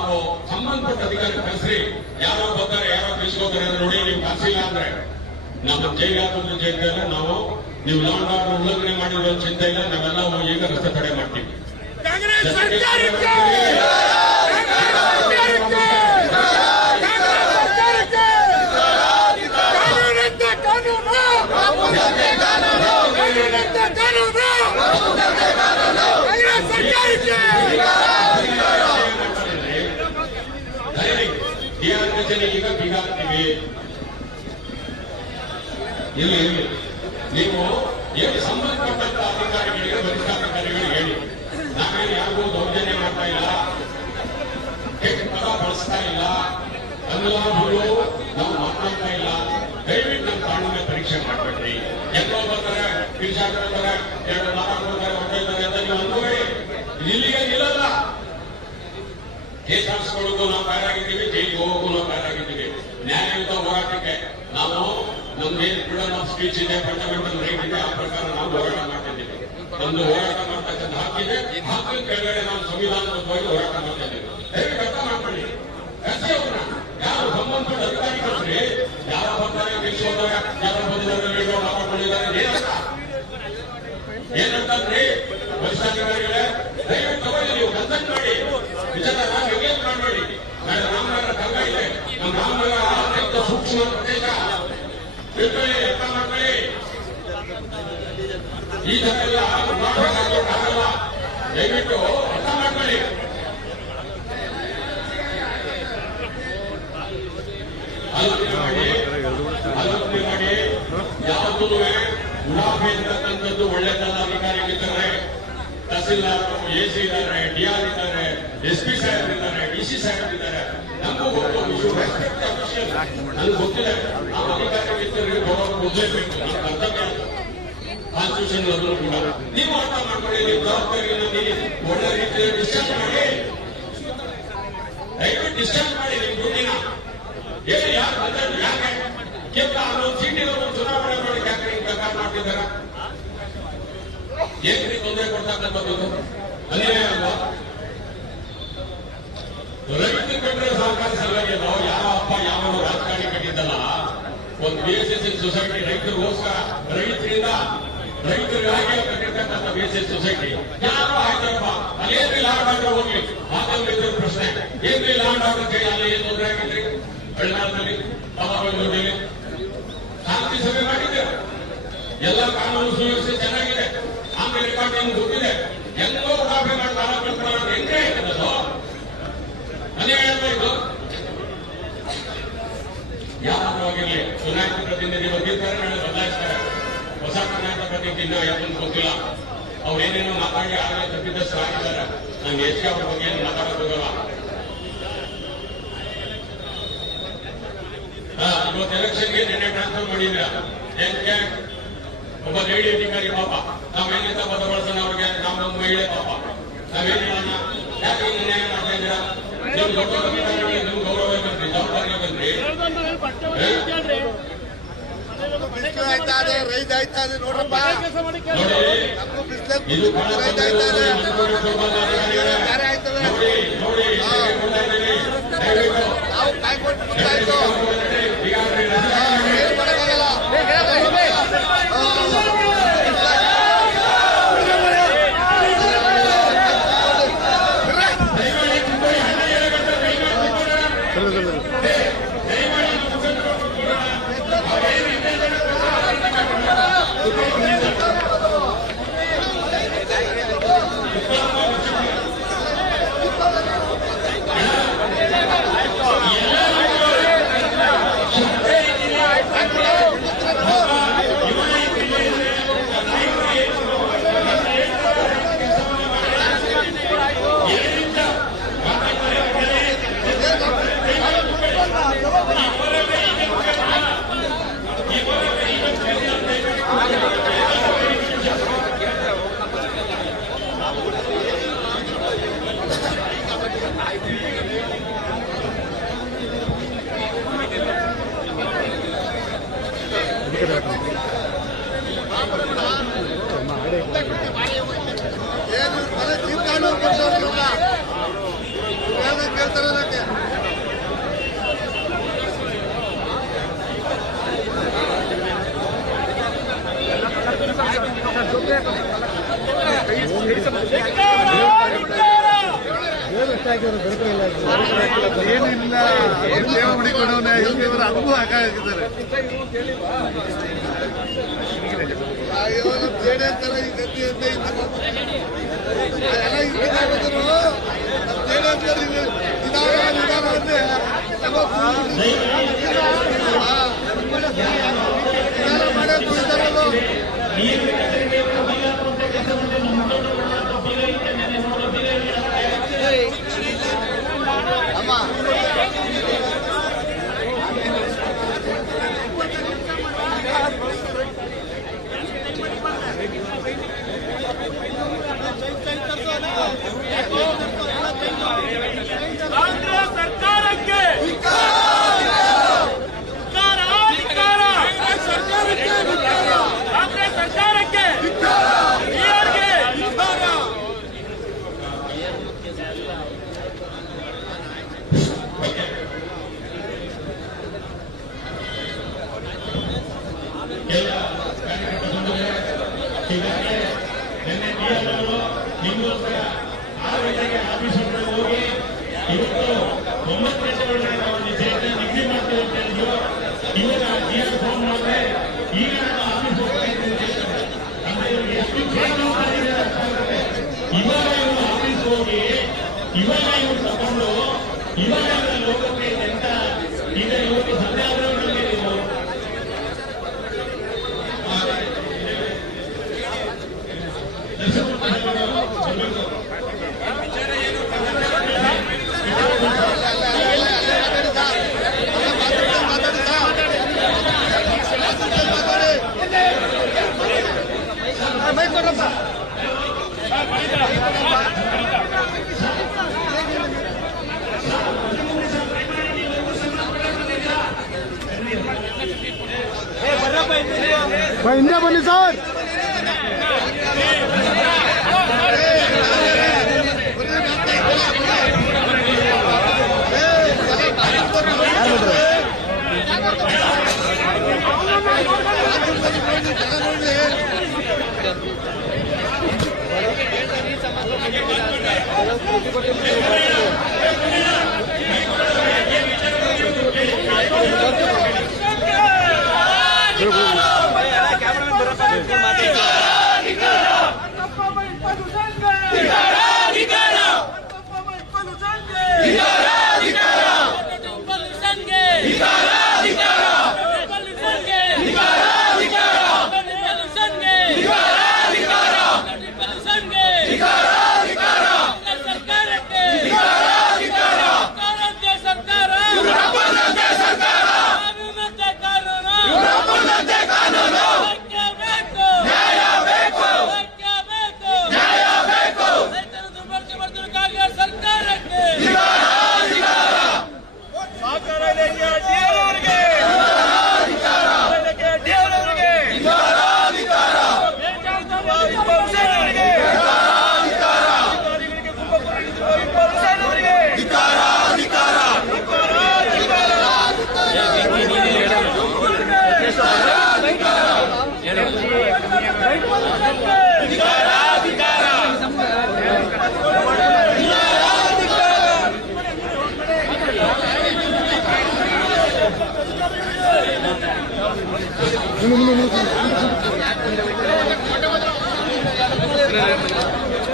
RO ಸಂಬಂಧಪಟ್ಟ ಅಧಿಕಾರಿ ಕರೆಸ್ರಿ. ಯಾರೋ ಬರ್ತಾರೆ, ಯಾರೋ ತಿಳಿಸ್ಕೋತಾರೆ ಅಂದ್ರೆ ನೋಡಿ, ನೀವು ಕರೆಸಿಲ್ಲ ಅಂದ್ರೆ ನಮ್ಮ ಜೈಲಾದ ಜೈಲಲ್ಲ ನಾವು, ನೀವು ಲಾ ಅಂಡ್ ಆರ್ಡರ್ ಉಲ್ಲಂಘನೆ ಮಾಡಿರೋ ಚಿಂತೆ ಇಲ್ಲ, ನಾವೆಲ್ಲ ಈಗ ರಸ್ತೆ ತಡೆ ಮಾಡ್ತೀವಿ. ಈಗ ಬೀಗ ಹಾಕ್ತೀವಿ. ಇಲ್ಲಿ ನೀವು ಏನು ಸಂಬಂಧಪಟ್ಟಂತ ಅಧಿಕಾರಿಗಳಿಗೆ, ವರಿಷ್ಠಾಧಿಕಾರಿಗಳಿಗೆ ಹೇಳಿ, ನಾವೇನು ಯಾರಿಗೂ ದೌರ್ಜನ್ಯ ಮಾಡ್ತಾ ಇಲ್ಲ, ಕೆಟ್ಟ ಪದ ಬಳಸ್ತಾ ಇಲ್ಲ, ಎಲ್ಲ ಬಿಡು ನಾವು ಮಾತನಾಡ್ತಾ ಇಲ್ಲ. ದಯವಿಟ್ಟು ನಮ್ಮ ಕಾನೂನಿನ ಪರೀಕ್ಷೆ ಮಾಡ್ಬೇಡ್ರಿ. ಎಲ್ಲೋ ಬರ್ತಾರೆ, ಪಿಲ್ಸಾಕ್ ಬರ್ತಾರೆ, 2-4 ಬರ್ತಾರೆ, ಹೊರಟಿದ್ದಾರೆ ಅಂತ ನೀವು ಅಂದ್ಬೇಡಿ. ಇಲ್ಲಿಗೆ ನಿಲ್ಲಲ್ಲ. ಕೇಸ್ ಹಾಕ್ಸ್ಕೊಳ್ಳೋದು ನಾವು ತಯಾರಾಗಿದ್ದೀವಿ, ಜೈಲಿಗೆ ಹೋಗೋದು ನಾವು ತಯಾರಾಗಿದ್ದೀವಿ. ನ್ಯಾಯಯುತ ಹೋರಾಟಕ್ಕೆ ನಾವು ನಮ್ದೇನು ಫ್ರೀಡಮ್ ಆಫ್ ಸ್ಪೀಚ್ ಇದೆ, ಫಂಡಮೆಂಟಲ್ ರೈಟ್ ಇದೆ, ಆ ಪ್ರಕಾರ ನಾವು ಹೋರಾಟ ಮಾಡ್ತಿದ್ದೀವಿ. ನಮ್ದು ಹೋರಾಟ ಮಾಡ್ತಕ್ಕಂಥ ಹಾಕಿದೆ, ಹಾಕಿದ ಕೆಳಗಡೆ ನಾವು ಸಂವಿಧಾನಬದ್ಧವಾಗಿ ಹೋರಾಟ ಮಾಡ್ತಾ ಇದ್ದೀವಿ. ದಯವಿಟ್ಟು ಅರ್ಥ ಮಾಡ್ಕೊಳ್ಳಿ. ಕಸಿ ಅವ್ರನ್ನ ಯಾರು ಸಂಬಂಧಪಟ್ಟ ಅಧಿಕಾರಿ ಕಳ್ಸ್ರಿ, ಯಾರ ಬರ್ತಾರೆ ತಿಳಿಸೋದಾರೆ, ಯಾರ ಬಂದಿದ್ದಾರೆ ಮಾತಾಡ್ಕೊಂಡಿದ್ದಾರೆ, ಏನಂತಂದ್ರಿ ವರಿಷ್ಠಾಧಿಕಾರಿಗಳೇ, ದಯವಿಟ್ಟು ತಗೊಳ್ಳಿ, ನೀವು ಕನ್ಸಲ್ಟ್ ಮಾಡಿ, ವಿಚಾರ ನೆಗ್ಲೆಕ್ಟ್ ಮಾಡಬೇಡಿ. ನಾಳೆ ರಾಮನಗರ ಸಂಘ ಇದೆ, ನಮ್ಮ ರಾಮನಗರ ಅತ್ಯಂತ ಸೂಕ್ಷ್ಮ ಪ್ರದೇಶ. ತಿಳ್ಕೊಳ್ಳಿ, ಅರ್ಥ ಮಾಡ್ಕೊಳ್ಳಿ. ಈ ತರ ಎಲ್ಲ ಆಗಲ್ಲ, ದಯವಿಟ್ಟು ಅರ್ಥ ಮಾಡ್ಕೊಳ್ಳಿ. ಆಲೋಚನೆ ಮಾಡಿ ಯಾವುದೂ ಉಡಾಫೆ ಇರ್ತಕ್ಕಂಥದ್ದು ಒಳ್ಳೆದಲ್ಲ. ಅಧಿಕಾರಿಗಳಿದ್ದಾರೆ, ತಹಸೀಲ್ದಾರ್, ಎಸಿ ಇದ್ದಾರೆ, ಡಿಆರ್ ಇದ್ದಾರೆ, SP ಸಾಹೇಬ್ ಇದ್ದಾರೆ, DC ಸಾಹೇಬ್ ಇದ್ದಾರೆ. ನಮಗೂ ಗೊತ್ತು, ನನಗೆ ಗೊತ್ತಿದೆ. ನಾವು ಅಧಿಕಾರಿಗಳಿಗೆ ಗೌರವ ಕೊಡಲೇಬೇಕು, ನಮ್ಮ ಕರ್ತವ್ಯ ಕಾನ್ಸ್ಟಿಟ್ಯೂಷನ್ ಕೂಡ. ನೀವು ಅರ್ಥ ಮಾಡ್ಕೊಳ್ಳಿ, ನಿಮ್ಮ ಜವಾಬ್ದಾರಿಯನ್ನು ನೀವು ಒಳ್ಳೆ ರೀತಿಯಲ್ಲಿ ಡಿಸ್ಕಸ್ ಮಾಡಿ, ದಯವಿಟ್ಟು ಡಿಸ್ಕಸ್ ಮಾಡಿ. ನಿಮ್ಮ ದುಡ್ಡಿನ ಹೇಳಿ, ಯಾರು ಬಂದದ್ದು ಯಾಕೆ ಕೇವಲ ಸೀಟಿನವರು ಚುನಾವಣೆ ಮಾಡಿ ಯಾಕೆ ಪ್ರಕಾರ ಮಾಡ್ತಿದ್ದಾರೆ? ಏನ್ರಿ ತೊಂದರೆ ಕೊಡ್ತಕ್ಕಂಥದ್ದು? ಅನ್ಯಾಯ ಅಲ್ವಾ? ರೈತರು ಕಟ್ಟರೆ ಸಹಕಾರಿ ಸಂಘಕ್ಕೆ ನಾವು ಯಾವ ಅಪ್ಪ ಯಾವ ರಾಜಕಾರಣಿ ಕಟ್ಟಿದ್ದಲ್ಲ, ಒಂದು BSS ಸೊಸೈಟಿ ರೈತರಿಗೋಸ್ಕರ, ರೈತರಿಗಾಗಿ ಕಟ್ಟಿರ್ತಕ್ಕಂಥ BSS ಸೊಸೈಟಿ ಯಾರು ಆಯ್ತಪ್ಪ. ಅಲ್ಲೇನ್ರಿ ಲ್ಯಾಂಡ್ ಆರ್ಡರ್ ಹೋಗ್ಲಿ, ಮಾತಾಡಲಿದ್ದ ಪ್ರಶ್ನೆ ಏನ್ರಿ ಲ್ಯಾಂಡ್ ಆರ್ಡರ್ ಕೈ ಅಲ್ಲ ಏನ್ ತೊಂದರೆ ಆಗಿದ್ರಿ? ಬೆಳಗಾವಿಯಲ್ಲಿ, ಅವಾಗಲ್ಲಿ ಶಾಂತಿ ಸಭೆ ಮಾಡಿದ್ದೇವೆ, ಎಲ್ಲ ಕಾನೂನು ಸುವ್ಯವಸ್ಥೆ ಚೆನ್ನಾಗಿದೆ, ಆಮೇಲೆ ರೆಕಾರ್ಡ್ ನಮ್ಗೆ ಗೊತ್ತಿದೆ. ಎಲ್ಲೋ ಉಡಾಫೆ ಮಾಡಿ ಕಾಲ ಕಳ್ಕೊಳ್ಳೋದು ಹೆಂಗೆ ಆಯ್ತದದು? ಅನ್ಯಾಯ ಇದು. ಯಾವಾಗಿರ್ಲಿ ಚುನಾಯಿತ ಪ್ರತಿನಿಧಿ ಬಂದಿರ್ತಾರೆ, ನಾಳೆ ಬದಲಾಯಿಸ್ತಾರೆ. ಹೊಸ ಚುನಾಯಿತ ಪ್ರತಿನಿಧಿ ಇನ್ನೂ ಯಾವೊಂದು ಗೊತ್ತಿಲ್ಲ. ಅವ್ರೇನೇನೋ ಮಾತಾಡಿ ಆಗಲೇ ತಪ್ಪಿದ್ದಷ್ಟು ಆಗಿದ್ದಾರೆ. ನಂಗೆ ಹೆಚ್ಚಿಗೆ ಅವ್ರ ಬಗ್ಗೆ ಏನು ಮಾತಾಡೋದು ಹೋಗಲ್ಲ. ಇವತ್ತು ಎಲೆಕ್ಷನ್ಗೆ ನಿನ್ನೆ ಟ್ರಾನ್ಸ್ಫರ್ ಮಾಡಿದ್ರೆ ಏನಕ್ಕೆ? ಒಬ್ಬ ಲೇಡಿ ಅಧಿಕಾರಿ ಪಾಪ, ನಾವೇನಿಂದ ಬದಲಾಯಿಸೋಣ ಅವ್ರಿಗೆ, ನಾವೊಂದು ಮಹಿಳೆ ಪಾಪ, ನಾವೇನು ಮಾಡೋಣ? ಯಾಕೆ ನ್ಯಾಯ ಮಾಡ್ತಾ ಇದ್ದೀರಾ? ನೀವು ದೊಡ್ಡ ಅಧಿಕಾರಿಗಳಿಗೆ ನೀವು ಗೌರವ ಬಂದ್ರಿ, ಜವಾಬ್ದಾರಿ ಬಂದ್ರಿ. ರೈತ ಆಯ್ತಾ ಇದೆ ನೋಡ್ರಪ್ಪ, ನೋಡಿ, ಇದು ನೋಡಿ ನಾವು ಕಾಯ್ಕೊಂಡು ಏನಿಲ್ಲ ದೇವ ಹುಡಿಕೊಂಡವನ ಇವರು ಅನುಭವ ಹಾಕಿದ್ದಾರೆ. ಜೇಡಿ ಅಂತಾರ ಈ ಗದ್ದೆ ಅಂತ ಎಲ್ಲ ನಿಧಾನ ಅಂತೆ ಮಾಡೋದು ಇದ್ದಾರಲ್ಲ. ಕಾಂಗ್ರೆಸ್ ಸರ್ಕಾರಕ್ಕೆ ಕಾಂಗ್ರೆಸ್ ಸರ್ಕಾರಕ್ಕೆ ನಿಮಗೋಸ್ಕರ 6 ಗಂಟೆಗೆ ಆಫೀಸ್ ಹೋಗಿ ಇವತ್ತು 9 ಗಂಟೆಗಳ ನಿಗದಿ ಮಾಡ್ತೀವಿ ಅಂತ ಹೇಳಿದ್ರು. ಇವಾಗ GR ಫೋನ್ ಮಾಡಿದ್ರೆ ಈಗ ನಾನು ಆಫೀಸ್ ಹೋಗ್ತಾ ಇದ್ದೀನಿ ಅಂದ್ರೆ ಇವ್ರಿಗೆ ಎಷ್ಟು ಜವಾಬ್ದಾರಿ ಇದೆ ಅರ್ಥ ಆಗುತ್ತೆ. ಇವಾಗ ಇವರು ಆಫೀಸ್ ಹೋಗಿ ಇವಾಗ ಇವರು ತಗೊಂಡು ಇವಾಗ ಲೋಕಕ್ಕೆ ಎಂತ ಈಗ ಇವತ್ತು ಸಂಧ್ಯಾ ಹಿಂದೆ ಬನ್ನಿ ಸರ್.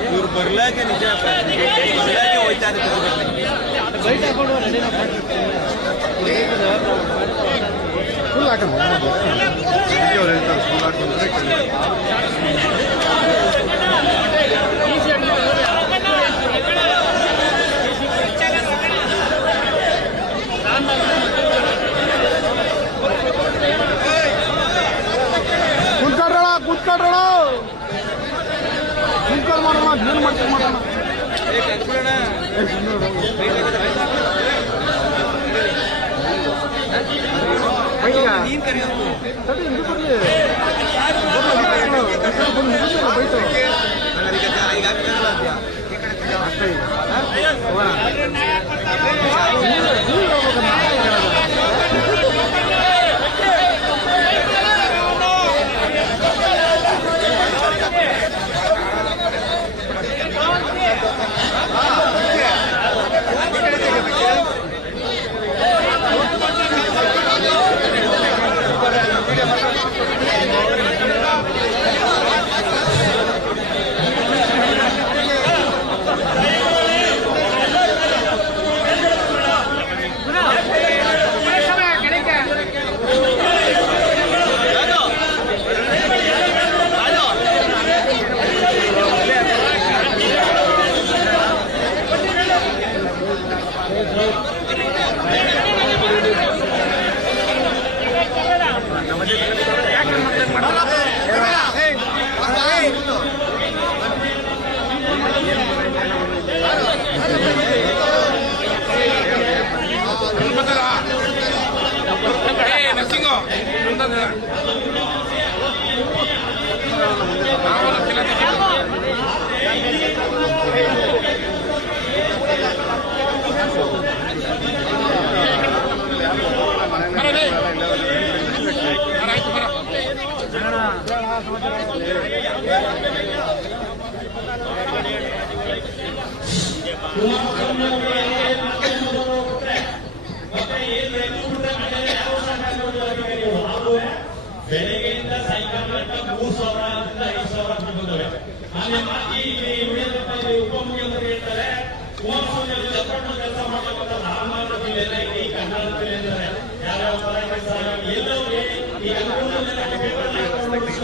ಇವ್ರು ಬರ್ಲಾಕೆ ನಿಜ ಬರ್ಲಾಕೆ ಹೋಯ್ತಾರೆ ಫುಲ್ ಹಾಕಂದ್ರೆ ಕೂತ್ಕೊಳ್ರಣ ಕೂತ್ಕೊಂಡು ಮಾಡೋಣ ಏನು ಮಾಡ್ತೀವಿ ಮಾಡೋಣ. ನೀನ್ ಕರೆಯೋದು ಬೆಳಗ್ಗೆಯಿಂದ ಸಾಯಂಕಾಲ 3,000ದಿಂದ 5,000 ಬಂದವೆ. ಉಪಮುಖ್ಯಮಂತ್ರಿ ಹೇಳ್ತಾರೆ ಕುಮಾರಸ್ವಾಮಿ ಕೆಲಸ ಮಾಡಬೇಕಂತ ರಾಮನಗರ ಜಿಲ್ಲೆಯಲ್ಲಿ ಇಡೀ ಕರ್ನಾಟಕ ಜಿಲ್ಲೆಯಲ್ಲಿ ಯಾವ್ಯಾವ ತರ ಕೆಲಸ ಎಲ್ಲವೇ ಈ ನೀವು ಮಂಡ್ಯದಲ್ಲಿ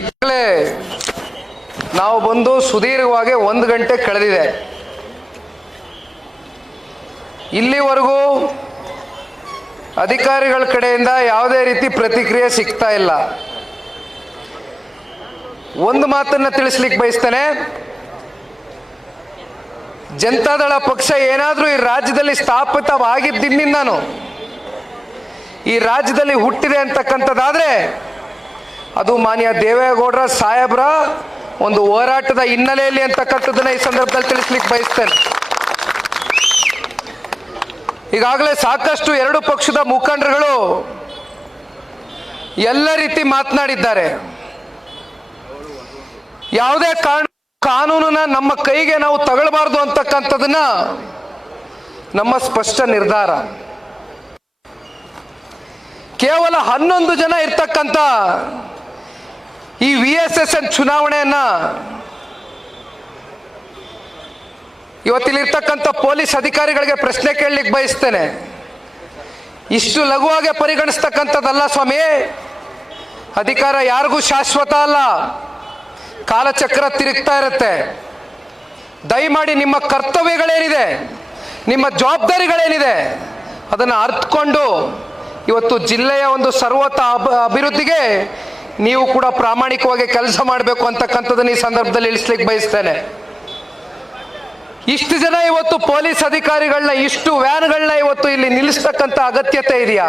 ಈಗಲೇ ನಾವು ಬಂದು ಸುದೀರ್ಘವಾಗಿ 1 ಗಂಟೆ ಕಳೆದಿದೆ. ಇಲ್ಲಿವರೆಗೂ ಅಧಿಕಾರಿಗಳ ಕಡೆಯಿಂದ ಯಾವುದೇ ರೀತಿ ಪ್ರತಿಕ್ರಿಯೆ ಸಿಗ್ತಾ ಇಲ್ಲ. ಒಂದು ಮಾತನ್ನ ತಿಳಿಸ್ಲಿಕ್ಕೆ ಬಯಸ್ತೇನೆ, ಜನತಾದಳ ಪಕ್ಷ ಏನಾದರೂ ಈ ರಾಜ್ಯದಲ್ಲಿ ಸ್ಥಾಪಿತವಾಗಿದ್ದಿಂದಾನು ಈ ರಾಜ್ಯದಲ್ಲಿ ಹುಟ್ಟಿದೆ ಅಂತಕ್ಕಂಥದ್ದಾದ್ರೆ ಅದು ಮಾನ್ಯ ದೇವೇಗೌಡರ ಸಾಹೇಬ್ರ ಒಂದು ಹೋರಾಟದ ಹಿನ್ನೆಲೆಯಲ್ಲಿ ಅಂತಕ್ಕಂಥದ್ದನ್ನ ಈ ಸಂದರ್ಭದಲ್ಲಿ ತಿಳಿಸ್ಲಿಕ್ಕೆ ಬಯಸ್ತೇನೆ. ಈಗಾಗಲೇ ಸಾಕಷ್ಟು 2 ಪಕ್ಷದ ಮುಖಂಡರುಗಳು ಎಲ್ಲ ರೀತಿ ಮಾತನಾಡಿದ್ದಾರೆ. ಯಾವುದೇ ಕಾನೂನನ್ನ ನಮ್ಮ ಕೈಗೆ ನಾವು ತಗೊಳ್ಬಾರ್ದು ಅಂತಕ್ಕಂಥದ್ದನ್ನ ನಮ್ಮ ಸ್ಪಷ್ಟ ನಿರ್ಧಾರ. ಕೇವಲ 11 ಜನ ಇರ್ತಕ್ಕಂಥ ಈ VSSN ಚುನಾವಣೆಯನ್ನ ಇವತ್ತಿಲ್ಲಿರ್ತಕ್ಕಂಥ ಪೊಲೀಸ್ ಅಧಿಕಾರಿಗಳಿಗೆ ಪ್ರಶ್ನೆ ಕೇಳಲಿಕ್ಕೆ ಬಯಸ್ತೇನೆ. ಇಷ್ಟು ಲಘುವಾಗಿ ಪರಿಗಣಿಸ್ತಕ್ಕಂಥದ್ದಲ್ಲ ಸ್ವಾಮಿ. ಅಧಿಕಾರ ಯಾರಿಗೂ ಶಾಶ್ವತ ಅಲ್ಲ, ಕಾಲಚಕ್ರ ತಿರುಗ್ತಾ ಇರುತ್ತೆ. ದಯಮಾಡಿ ನಿಮ್ಮ ಕರ್ತವ್ಯಗಳೇನಿದೆ, ನಿಮ್ಮ ಜವಾಬ್ದಾರಿಗಳೇನಿದೆ ಅದನ್ನು ಅರ್ಥಕೊಂಡು ಇವತ್ತು ಜಿಲ್ಲೆಯ ಒಂದು ಸರ್ವತ ಅಭಿವೃದ್ಧಿಗೆ ನೀವು ಕೂಡ ಪ್ರಾಮಾಣಿಕವಾಗಿ ಕೆಲಸ ಮಾಡಬೇಕು ಅಂತಕ್ಕಂಥದ್ದನ್ನು ಈ ಸಂದರ್ಭದಲ್ಲಿ ಇಳಿಸ್ಲಿಕ್ಕೆ ಬಯಸ್ತೇನೆ. ಇಷ್ಟು ಜನ ಇವತ್ತು ಪೊಲೀಸ್ ಅಧಿಕಾರಿಗಳನ್ನ, ಇಷ್ಟು ವ್ಯಾನ್ಗಳನ್ನ ಇವತ್ತು ಇಲ್ಲಿ ನಿಲ್ಲಿಸ್ತಕ್ಕಂಥ ಅಗತ್ಯತೆ ಇದೆಯಾ?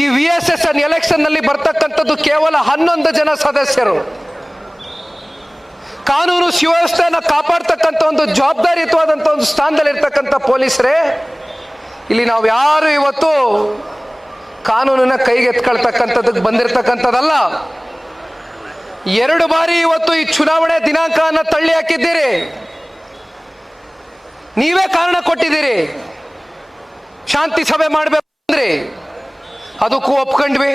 ಈ VSSN ಎಲೆಕ್ಷನ್ ನಲ್ಲಿ ಬರ್ತಕ್ಕಂಥದ್ದು ಕೇವಲ 11 ಜನ ಸದಸ್ಯರು. ಕಾನೂನು ಸುವ್ಯವಸ್ಥೆಯನ್ನು ಕಾಪಾಡ್ತಕ್ಕಂಥ ಒಂದು ಜವಾಬ್ದಾರಿಯುತವಾದಂಥ ಒಂದು ಸ್ಥಾನದಲ್ಲಿ ಇರ್ತಕ್ಕಂಥ ಪೊಲೀಸರೇ, ಇಲ್ಲಿ ನಾವು ಯಾರು ಇವತ್ತು ಕಾನೂನನ್ನ ಕೈಗೆ ಎತ್ಕೊಳ್ತಕ್ಕಂಥದ್ದಕ್ಕೆ ಬಂದಿರತಕ್ಕಂಥದ್ದಲ್ಲ. 2 ಬಾರಿ ಇವತ್ತು ಈ ಚುನಾವಣೆ ದಿನಾಂಕವನ್ನು ತಳ್ಳಿ ಹಾಕಿದ್ದೀರಿ. ನೀವೇ ಕಾರಣ ಕೊಟ್ಟಿದ್ದೀರಿ. ಶಾಂತಿ ಸಭೆ ಮಾಡಬೇಕು ಅಂದ್ರಿ, ಅದಕ್ಕೂ ಒಪ್ಕೊಂಡ್ವಿ.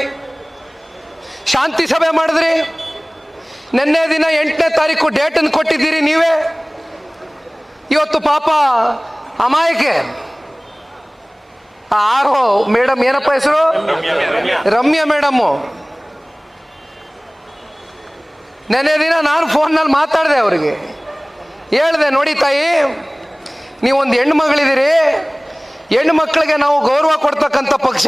ಶಾಂತಿ ಸಭೆ ಮಾಡಿದ್ರಿ. ನಿನ್ನೆ ದಿನ 8ನೇ ತಾರೀಕು ಡೇಟನ್ನು ಕೊಟ್ಟಿದ್ದೀರಿ ನೀವೇ. ಇವತ್ತು ಪಾಪ ಅಮಾಯಕೆ ಆರೋ ಮೇಡಮ್, ಏನಪ್ಪ ಹೆಸರು, ರಮ್ಯಾ ಮೇಡಮ್ಮು, ನೆನ್ನೆ ದಿನ ನಾನು ಫೋನ್ನಲ್ಲಿ ಮಾತಾಡಿದೆ ಅವರಿಗೆ. ಹೇಳಿದೆ, ನೋಡಿ ತಾಯಿ, ನೀವೊಂದು ಹೆಣ್ಣು ಮಗಳಿದ್ದೀರಿ. ಹೆಣ್ಣು ಮಕ್ಕಳಿಗೆ ನಾವು ಗೌರವ ಕೊಡ್ತಕ್ಕಂಥ ಪಕ್ಷ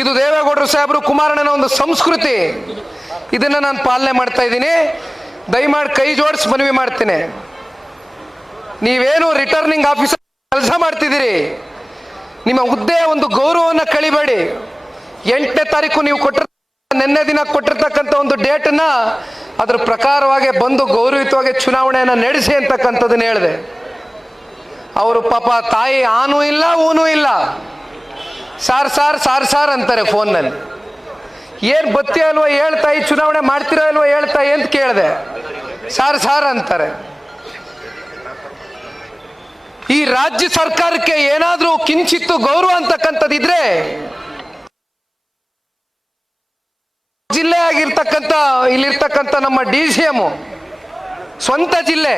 ಇದು. ದೇವೇಗೌಡರು ಸಾಹೇಬರು, ಕುಮಾರಣ್ಣನ ಒಂದು ಸಂಸ್ಕೃತಿ, ಇದನ್ನು ನಾನು ಪಾಲನೆ ಮಾಡ್ತಾ ಇದ್ದೀನಿ. ದಯಮಾಡಿ ಕೈ ಜೋಡಿಸಿ ಮನವಿ ಮಾಡ್ತೀನಿ. ನೀವೇನು ರಿಟರ್ನಿಂಗ್ ಆಫೀಸರ್ ಕೆಲಸ ಮಾಡ್ತಿದ್ದೀರಿ, ನಿಮ್ಮ ಹುದ್ದೆಯ ಒಂದು ಗೌರವವನ್ನು ಕಳಿಬೇಡಿ. 8ನೇ ತಾರೀಕು ನೀವು ನಿನ್ನೆ ದಿನ ಕೊಟ್ಟಿರ್ತಕ್ಕಂಥ ಒಂದು ಡೇಟನ್ನು ಅದ್ರ ಪ್ರಕಾರವಾಗಿ ಬಂದು ಗೌರವಯುತವಾಗಿ ಚುನಾವಣೆಯನ್ನು ನಡೆಸಿ ಅಂತಕ್ಕಂಥದ್ದನ್ನು ಹೇಳಿದೆ. ಅವರು ಪಾಪ ತಾಯಿ ಆನೂ ಇಲ್ಲ ಊನೂ ಇಲ್ಲ, ಸಾರ್ ಸಾರ್ ಸಾರ್ ಸಾರ್ ಅಂತಾರೆ ಫೋನ್ನಲ್ಲಿ. ಏನು ಬತ್ತಿ ಅಲ್ವಾ ಹೇಳ್ತಾಯಿ, ಚುನಾವಣೆ ಮಾಡ್ತಿರೋ ಇಲ್ವೋ ಹೇಳ್ತಾಯಿ ಅಂತ ಕೇಳಿದೆ. ಸಾರ್ ಸಾರ್ ಅಂತಾರೆ. ಈ ರಾಜ್ಯ ಸರ್ಕಾರಕ್ಕೆ ಏನಾದರೂ ಕಿಂಚಿತ್ತು ಗೌರವ ಅಂತಕ್ಕಂಥದ್ದಿದ್ರೆ, ಜಿಲ್ಲೆ ಆಗಿರ್ತಕ್ಕಂಥ ಇಲ್ಲಿರ್ತಕ್ಕಂಥ ನಮ್ಮ DCM ಸ್ವಂತ ಜಿಲ್ಲೆ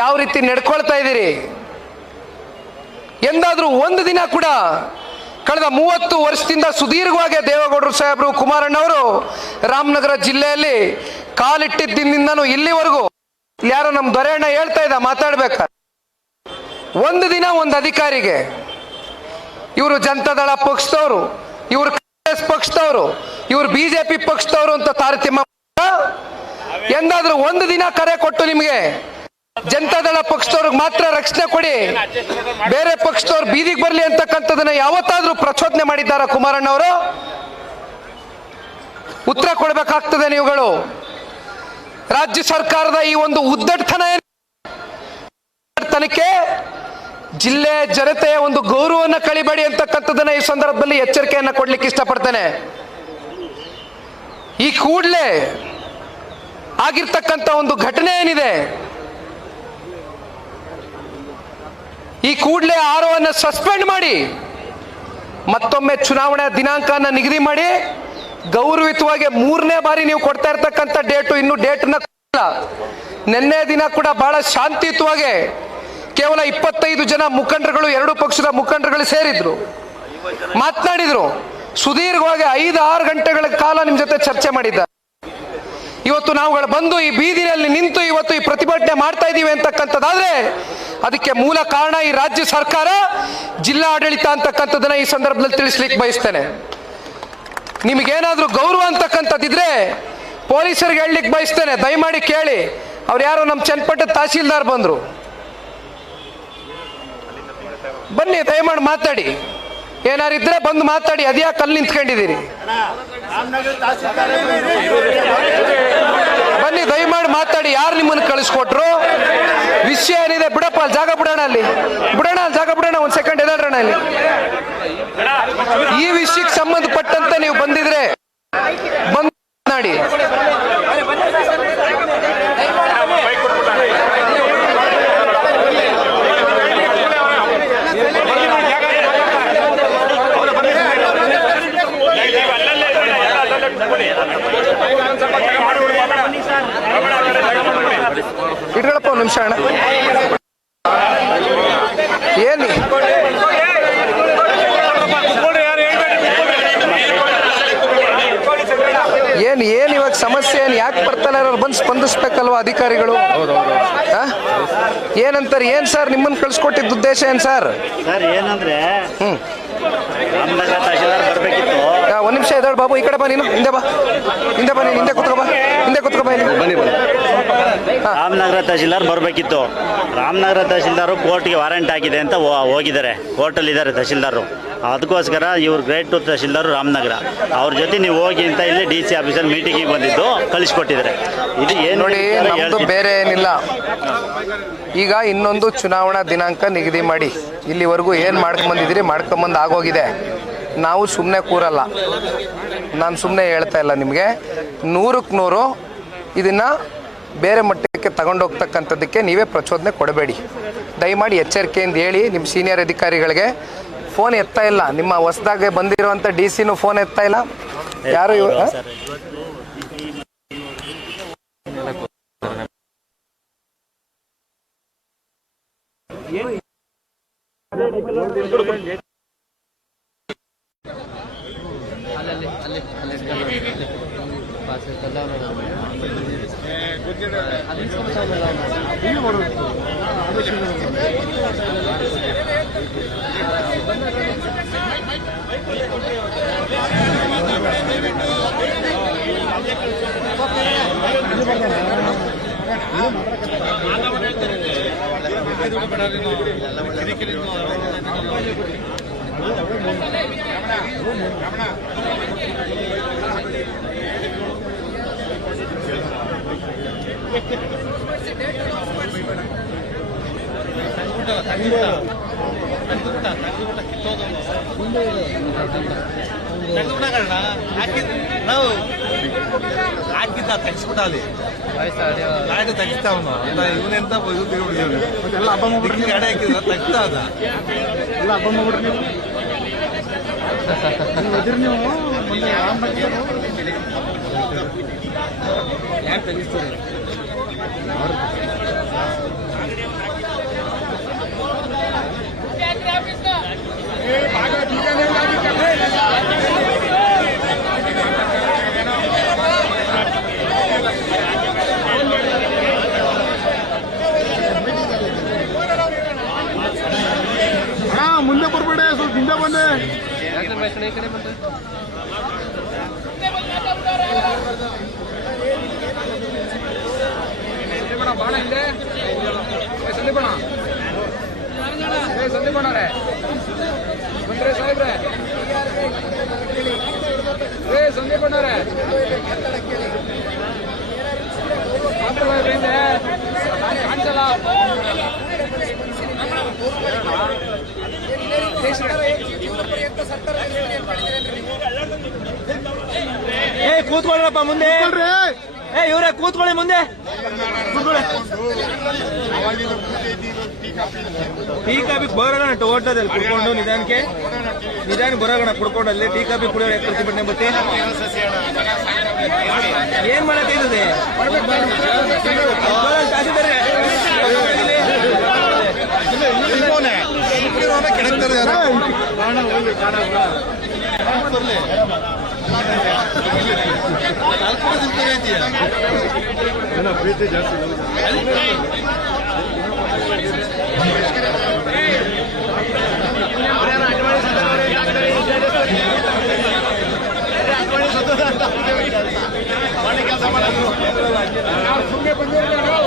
ಯಾವ ರೀತಿ ನಡ್ಕೊಳ್ತಾ ಇದ್ದೀರಿ, ಎಂದಾದ್ರೂ ಒಂದು ದಿನ ಕೂಡ ಕಳೆದ 30 ವರ್ಷದಿಂದ ಸುದೀರ್ಘವಾಗಿ ದೇವೇಗೌಡರು ಸಾಹೇಬರು, ಕುಮಾರಣ್ಣವರು ರಾಮನಗರ ಜಿಲ್ಲೆಯಲ್ಲಿ ಕಾಲಿಟ್ಟಿದ್ದರಿಂದನೂ ಇಲ್ಲಿವರೆಗೂ, ಯಾರೋ ನಮ್ಮ ದೊರೆಯಣ್ಣ ಹೇಳ್ತಾ ಇದ್ದ ಮಾತಾಡ್ಬೇಕಾದ್ರೆ, ಒಂದು ದಿನ ಒಂದು ಅಧಿಕಾರಿಗೆ ಇವರು ಜನತಾದಳ ಪಕ್ಷದವರು, ಇವರು ಕಾಂಗ್ರೆಸ್ ಪಕ್ಷದವರು, ಇವರು BJP ಪಕ್ಷದವರು ಅಂತ ತಾರತಮ್ಯ ಎಂದಾದ್ರೂ ಒಂದು ದಿನ ಕರೆ ಕೊಟ್ಟು ನಿಮಗೆ ಜನತಾದಳ ಪಕ್ಷದವ್ರಿಗೆ ಮಾತ್ರ ರಕ್ಷಣೆ ಕೊಡಿ, ಬೇರೆ ಪಕ್ಷದವ್ರು ಬೀದಿಗೆ ಬರಲಿ ಅಂತಕ್ಕಂಥದನ್ನ ಯಾವತ್ತಾದ್ರೂ ಪ್ರಚೋದನೆ ಮಾಡಿದ್ದಾರ ಕುಮಾರಣ್ಣವರು? ಉತ್ತರ ಕೊಡಬೇಕಾಗ್ತದೆ ನೀವುಗಳು. ರಾಜ್ಯ ಸರ್ಕಾರದ ಈ ಒಂದು ಉದ್ದಟತನಕ್ಕೆ ಜಿಲ್ಲೆ ಜನತೆಯ ಒಂದು ಗೌರವವನ್ನು ಕಳಿಬೇಡಿ ಅಂತಕ್ಕಂಥದ್ದನ್ನ ಈ ಸಂದರ್ಭದಲ್ಲಿ ಎಚ್ಚರಿಕೆಯನ್ನು ಕೊಡ್ಲಿಕ್ಕೆ ಇಷ್ಟಪಡ್ತೇನೆ. ಈ ಕೂಡಲೇ ಆಗಿರ್ತಕ್ಕಂಥ ಒಂದು ಘಟನೆ ಏನಿದೆ, ಈ ಕೂಡಲೇ ಆರೋವನ್ನು ಸಸ್ಪೆಂಡ್ ಮಾಡಿ ಮತ್ತೊಮ್ಮೆ ಚುನಾವಣೆ ದಿನಾಂಕನ ನಿಗದಿ ಮಾಡಿ ಗೌರವಯುತವಾಗಿ 3ನೇ ಬಾರಿ ನೀವು ಕೊಡ್ತಾ ಇರ್ತಕ್ಕಂಥ ಡೇಟು, ಇನ್ನು ಡೇಟ್ನ ಕೊಟ್ಟಿಲ್ಲ. ನಿನ್ನೆ ದಿನ ಕೂಡ ಬಹಳ ಶಾಂತಿಯುತವಾಗಿ ಕೇವಲ 25 ಜನ ಮುಖಂಡರುಗಳು, 2 ಪಕ್ಷದ ಮುಖಂಡರುಗಳು ಸೇರಿದ್ರು, ಮಾತನಾಡಿದ್ರು. ಸುದೀರ್ಘವಾಗಿ 5-6 ಗಂಟೆಗಳ ಕಾಲ ನಿಮ್ಮ ಜೊತೆ ಚರ್ಚೆ ಮಾಡಿದ್ದಾರೆ. ಇವತ್ತು ನಾವುಗಳು ಬಂದು ಈ ಬೀದಿನಲ್ಲಿ ನಿಂತು ಇವತ್ತು ಈ ಪ್ರತಿಭಟನೆ ಮಾಡ್ತಾ ಇದ್ದೀವಿ ಅಂತಕ್ಕಂಥದ್ದಾದ್ರೆ ಅದಕ್ಕೆ ಮೂಲ ಕಾರಣ ಈ ರಾಜ್ಯ ಸರ್ಕಾರ, ಜಿಲ್ಲಾ ಆಡಳಿತ ಅಂತಕ್ಕಂಥದ್ದನ್ನ ಈ ಸಂದರ್ಭದಲ್ಲಿ ತಿಳಿಸ್ಲಿಕ್ಕೆ ಬಯಸ್ತೇನೆ. ನಿಮಗೇನಾದ್ರೂ ಗೌರವ ಅಂತಕ್ಕಂಥದ್ದಿದ್ರೆ ಪೊಲೀಸರಿಗೆ ಹೇಳಲಿಕ್ಕೆ ಬಯಸ್ತೇನೆ, ದಯಮಾಡಿ ಕೇಳಿ. ಅವ್ರು ಯಾರೋ ನಮ್ಮ ಚನ್ನಪಟ್ಟಣದ ತಹಸೀಲ್ದಾರ್ ಬಂದ್ರು, ಬನ್ನಿ ದಯಮಾಡಿ ಮಾತಾಡಿ, ಏನಾರಿದ್ರೆ ಬಂದು ಮಾತಾಡಿ. ಅದ್ಯಾಕೆ ಅಲ್ಲಿ ನಿಂತ್ಕೊಂಡಿದ್ದೀರಿ? ಬನ್ನಿ ದಯಮಾಡಿ ಮಾತಾಡಿ. ಯಾರು ನಿಮ್ಮನ್ನು ಕಳಿಸ್ಕೊಟ್ರು? ವಿಷಯ ಏನಿದೆ ಬಿಡಪ್ಪ, ಅಲ್ಲಿ ಜಾಗ ಬಿಡೋಣ, ಅಲ್ಲಿ ಬಿಡೋಣ, ಅಲ್ಲಿ ಜಾಗ ಬಿಡೋಣ. ಒಂದು ಸೆಕೆಂಡ್ ಎದಾಡ್ರೋಣ. ಅಲ್ಲಿ ಈ ವಿಷಯಕ್ಕೆ ಸಂಬಂಧಪಟ್ಟಂತೆ ನೀವು ಬಂದಿದ್ರೆ ಬಂದು ಮಾತನಾಡಿ. ಇಟ್ಕೊಳಪ್ಪ ಒಂದು ನಿಮಿಷ ಅಣ್ಣ. ಏನು ಇವಾಗ ಸಮಸ್ಯೆ ಏನು? ಯಾಕೆ ಬರ್ತಾನೆ ಅವ್ರು ಬಂದು ಸ್ಪಂದಿಸ್ಬೇಕಲ್ವ ಅಧಿಕಾರಿಗಳು? ಏನಂತಾರೆ? ಏನ್ ಸರ್ ನಿಮ್ಮನ್ನು ಕಳ್ಸಿಕೊಟ್ಟಿದ್ದ ಉದ್ದೇಶ ಏನ್ ಸರ್? ಸರ್ ಏನಂದ್ರೆ ಒಂದ್ ನಿಮಿಷ ಎದ್ದಾಳು ಬಾಬು, ಈ ಕಡೆ ಬಾ, ನೀನು ಹಿಂದೆ ಬಾ, ಹಿಂದೆ ಬಾ, ನೀನು ಹಿಂದೆ ಕುತ್ಕೋ ಬಾ, ಹಿಂದೆ ಕುತ್ಕೋ ಬಾ, ಇಲ್ಲಿ ರಾಮನಗರ ತಹಶೀಲ್ದಾರ್ ಬರಬೇಕಿತ್ತು. ರಾಮನಗರ ತಹಶೀಲ್ದಾರು ಕೋರ್ಟ್ಗೆ ವಾರೆಂಟ್ ಆಗಿದೆ ಅಂತ ಹೋಗಿದ್ದಾರೆ, ಕೋರ್ಟಲ್ಲಿದ್ದಾರೆ ತಹಶೀಲ್ದಾರು. ಅದಕ್ಕೋಸ್ಕರ ಇವ್ರು ಗ್ರೇಟ್ ಟು ತಹಶೀಲ್ದಾರು ರಾಮನಗರ, ಅವ್ರ ಜೊತೆ ನೀವು ಹೋಗಿ ಅಂತ ಇಲ್ಲಿ DC ಆಫೀಸಲ್ಲಿ ಮೀಟಿಂಗಿಗೆ ಬಂದಿದ್ದು ಕಳಿಸ್ಕೊಟ್ಟಿದ್ದಾರೆ. ಇದು ಏನು ನೋಡಿ, ನಮ್ದು ಬೇರೆ ಏನಿಲ್ಲ. ಈಗ ಇನ್ನೊಂದು ಚುನಾವಣಾ ದಿನಾಂಕ ನಿಗದಿ ಮಾಡಿ, ಇಲ್ಲಿವರೆಗೂ ಏನು ಮಾಡ್ಕೊಂಬಂದಿದ್ದೀರಿ ಮಾಡ್ಕೊಂಬಂದು ಆಗೋಗಿದೆ. ನಾವು ಸುಮ್ಮನೆ ಕೂರಲ್ಲ. ನಾನು ಸುಮ್ಮನೆ ಹೇಳ್ತಾ ಇಲ್ಲ ನಿಮಗೆ. 100ಕ್ಕೆ 100 ಇದನ್ನು ಬೇರೆ ಮಟ್ಟಕ್ಕೆ ತಗೊಂಡೋಗ್ತಕ್ಕಂಥದ್ದಕ್ಕೆ ನೀವೇ ಪ್ರಚೋದನೆ ಕೊಡಬೇಡಿ. ದಯಮಾಡಿ ಎಚ್ಚರಿಕೆಯಿಂದ ಹೇಳಿ ನಿಮ್ಮ ಸೀನಿಯರ್ ಅಧಿಕಾರಿಗಳಿಗೆ. ಫೋನ್ ಎತ್ತಾ ಇಲ್ಲ, ನಿಮ್ಮ ಹೊಸದಾಗಿ ಬಂದಿರುವಂಥ DC ಫೋನ್ ಎತ್ತಾ ಇಲ್ಲ. ಯಾರು ನಾವು ಹಾಕಿದ್ದ ತೆಗಿಸ್ಬಿಟ್ಟಾಲಿ ಗಾಡಿ ತೆಗಿಸ್ತಾವನು ಇವನೆಂತ ಎಲ್ಲ ಹಬ್ಬ ಮಾಡ್ಬಿಡ್ರಿ, ಗಾಡಿ ಹಾಕಿದ್ರ ತೆಗಿಸ್ತಾ ಅದ ಎಲ್ಲ ಹಬ್ಬ ಮಾಡ್ಬಿಡ್ರಿ ನೀವು. ಎದಿರಿ ನೀವು ಮುಂದೆ ಯಾಕೆ ತೆಗಿಸ್ತೀರಿ? ಮುಂದೆ ಬರ್ಬೇಡಿ, ಸ್ವಲ್ಪ ಹಿಂದೆ ಬಂದೆ. ಕೂತ್ಕೊಳ್ಳಪ್ಪ ಮುಂದೆ. ಇವರೇ ಕೂತ್ಕೊಳ್ಳಿ ಮುಂದೆ. ಟೀ ಕಾಫಿ ಬರೋಣ ಟೋಟದಲ್ಲಿ ಕುಡ್ಕೊಂಡು ನಿಧಾನಕ್ಕೆ ಬರೋಣ ಕುಡ್ಕೊಂಡು ಅಲ್ಲಿ ಟೀ ಕಾಫಿ ಕುಡಿಯೋರು ಯಾಕೆ ಬಿಟ್ಟೆ ಮತ್ತೆ ಏನ್ ಮಾಡಕ್ಕೆ ಇದೆ ಪ್ರೀತಿ ಜಾಸ್ತಿ. ಸುಮ್ಮನೆ ಬಂದಿರೋ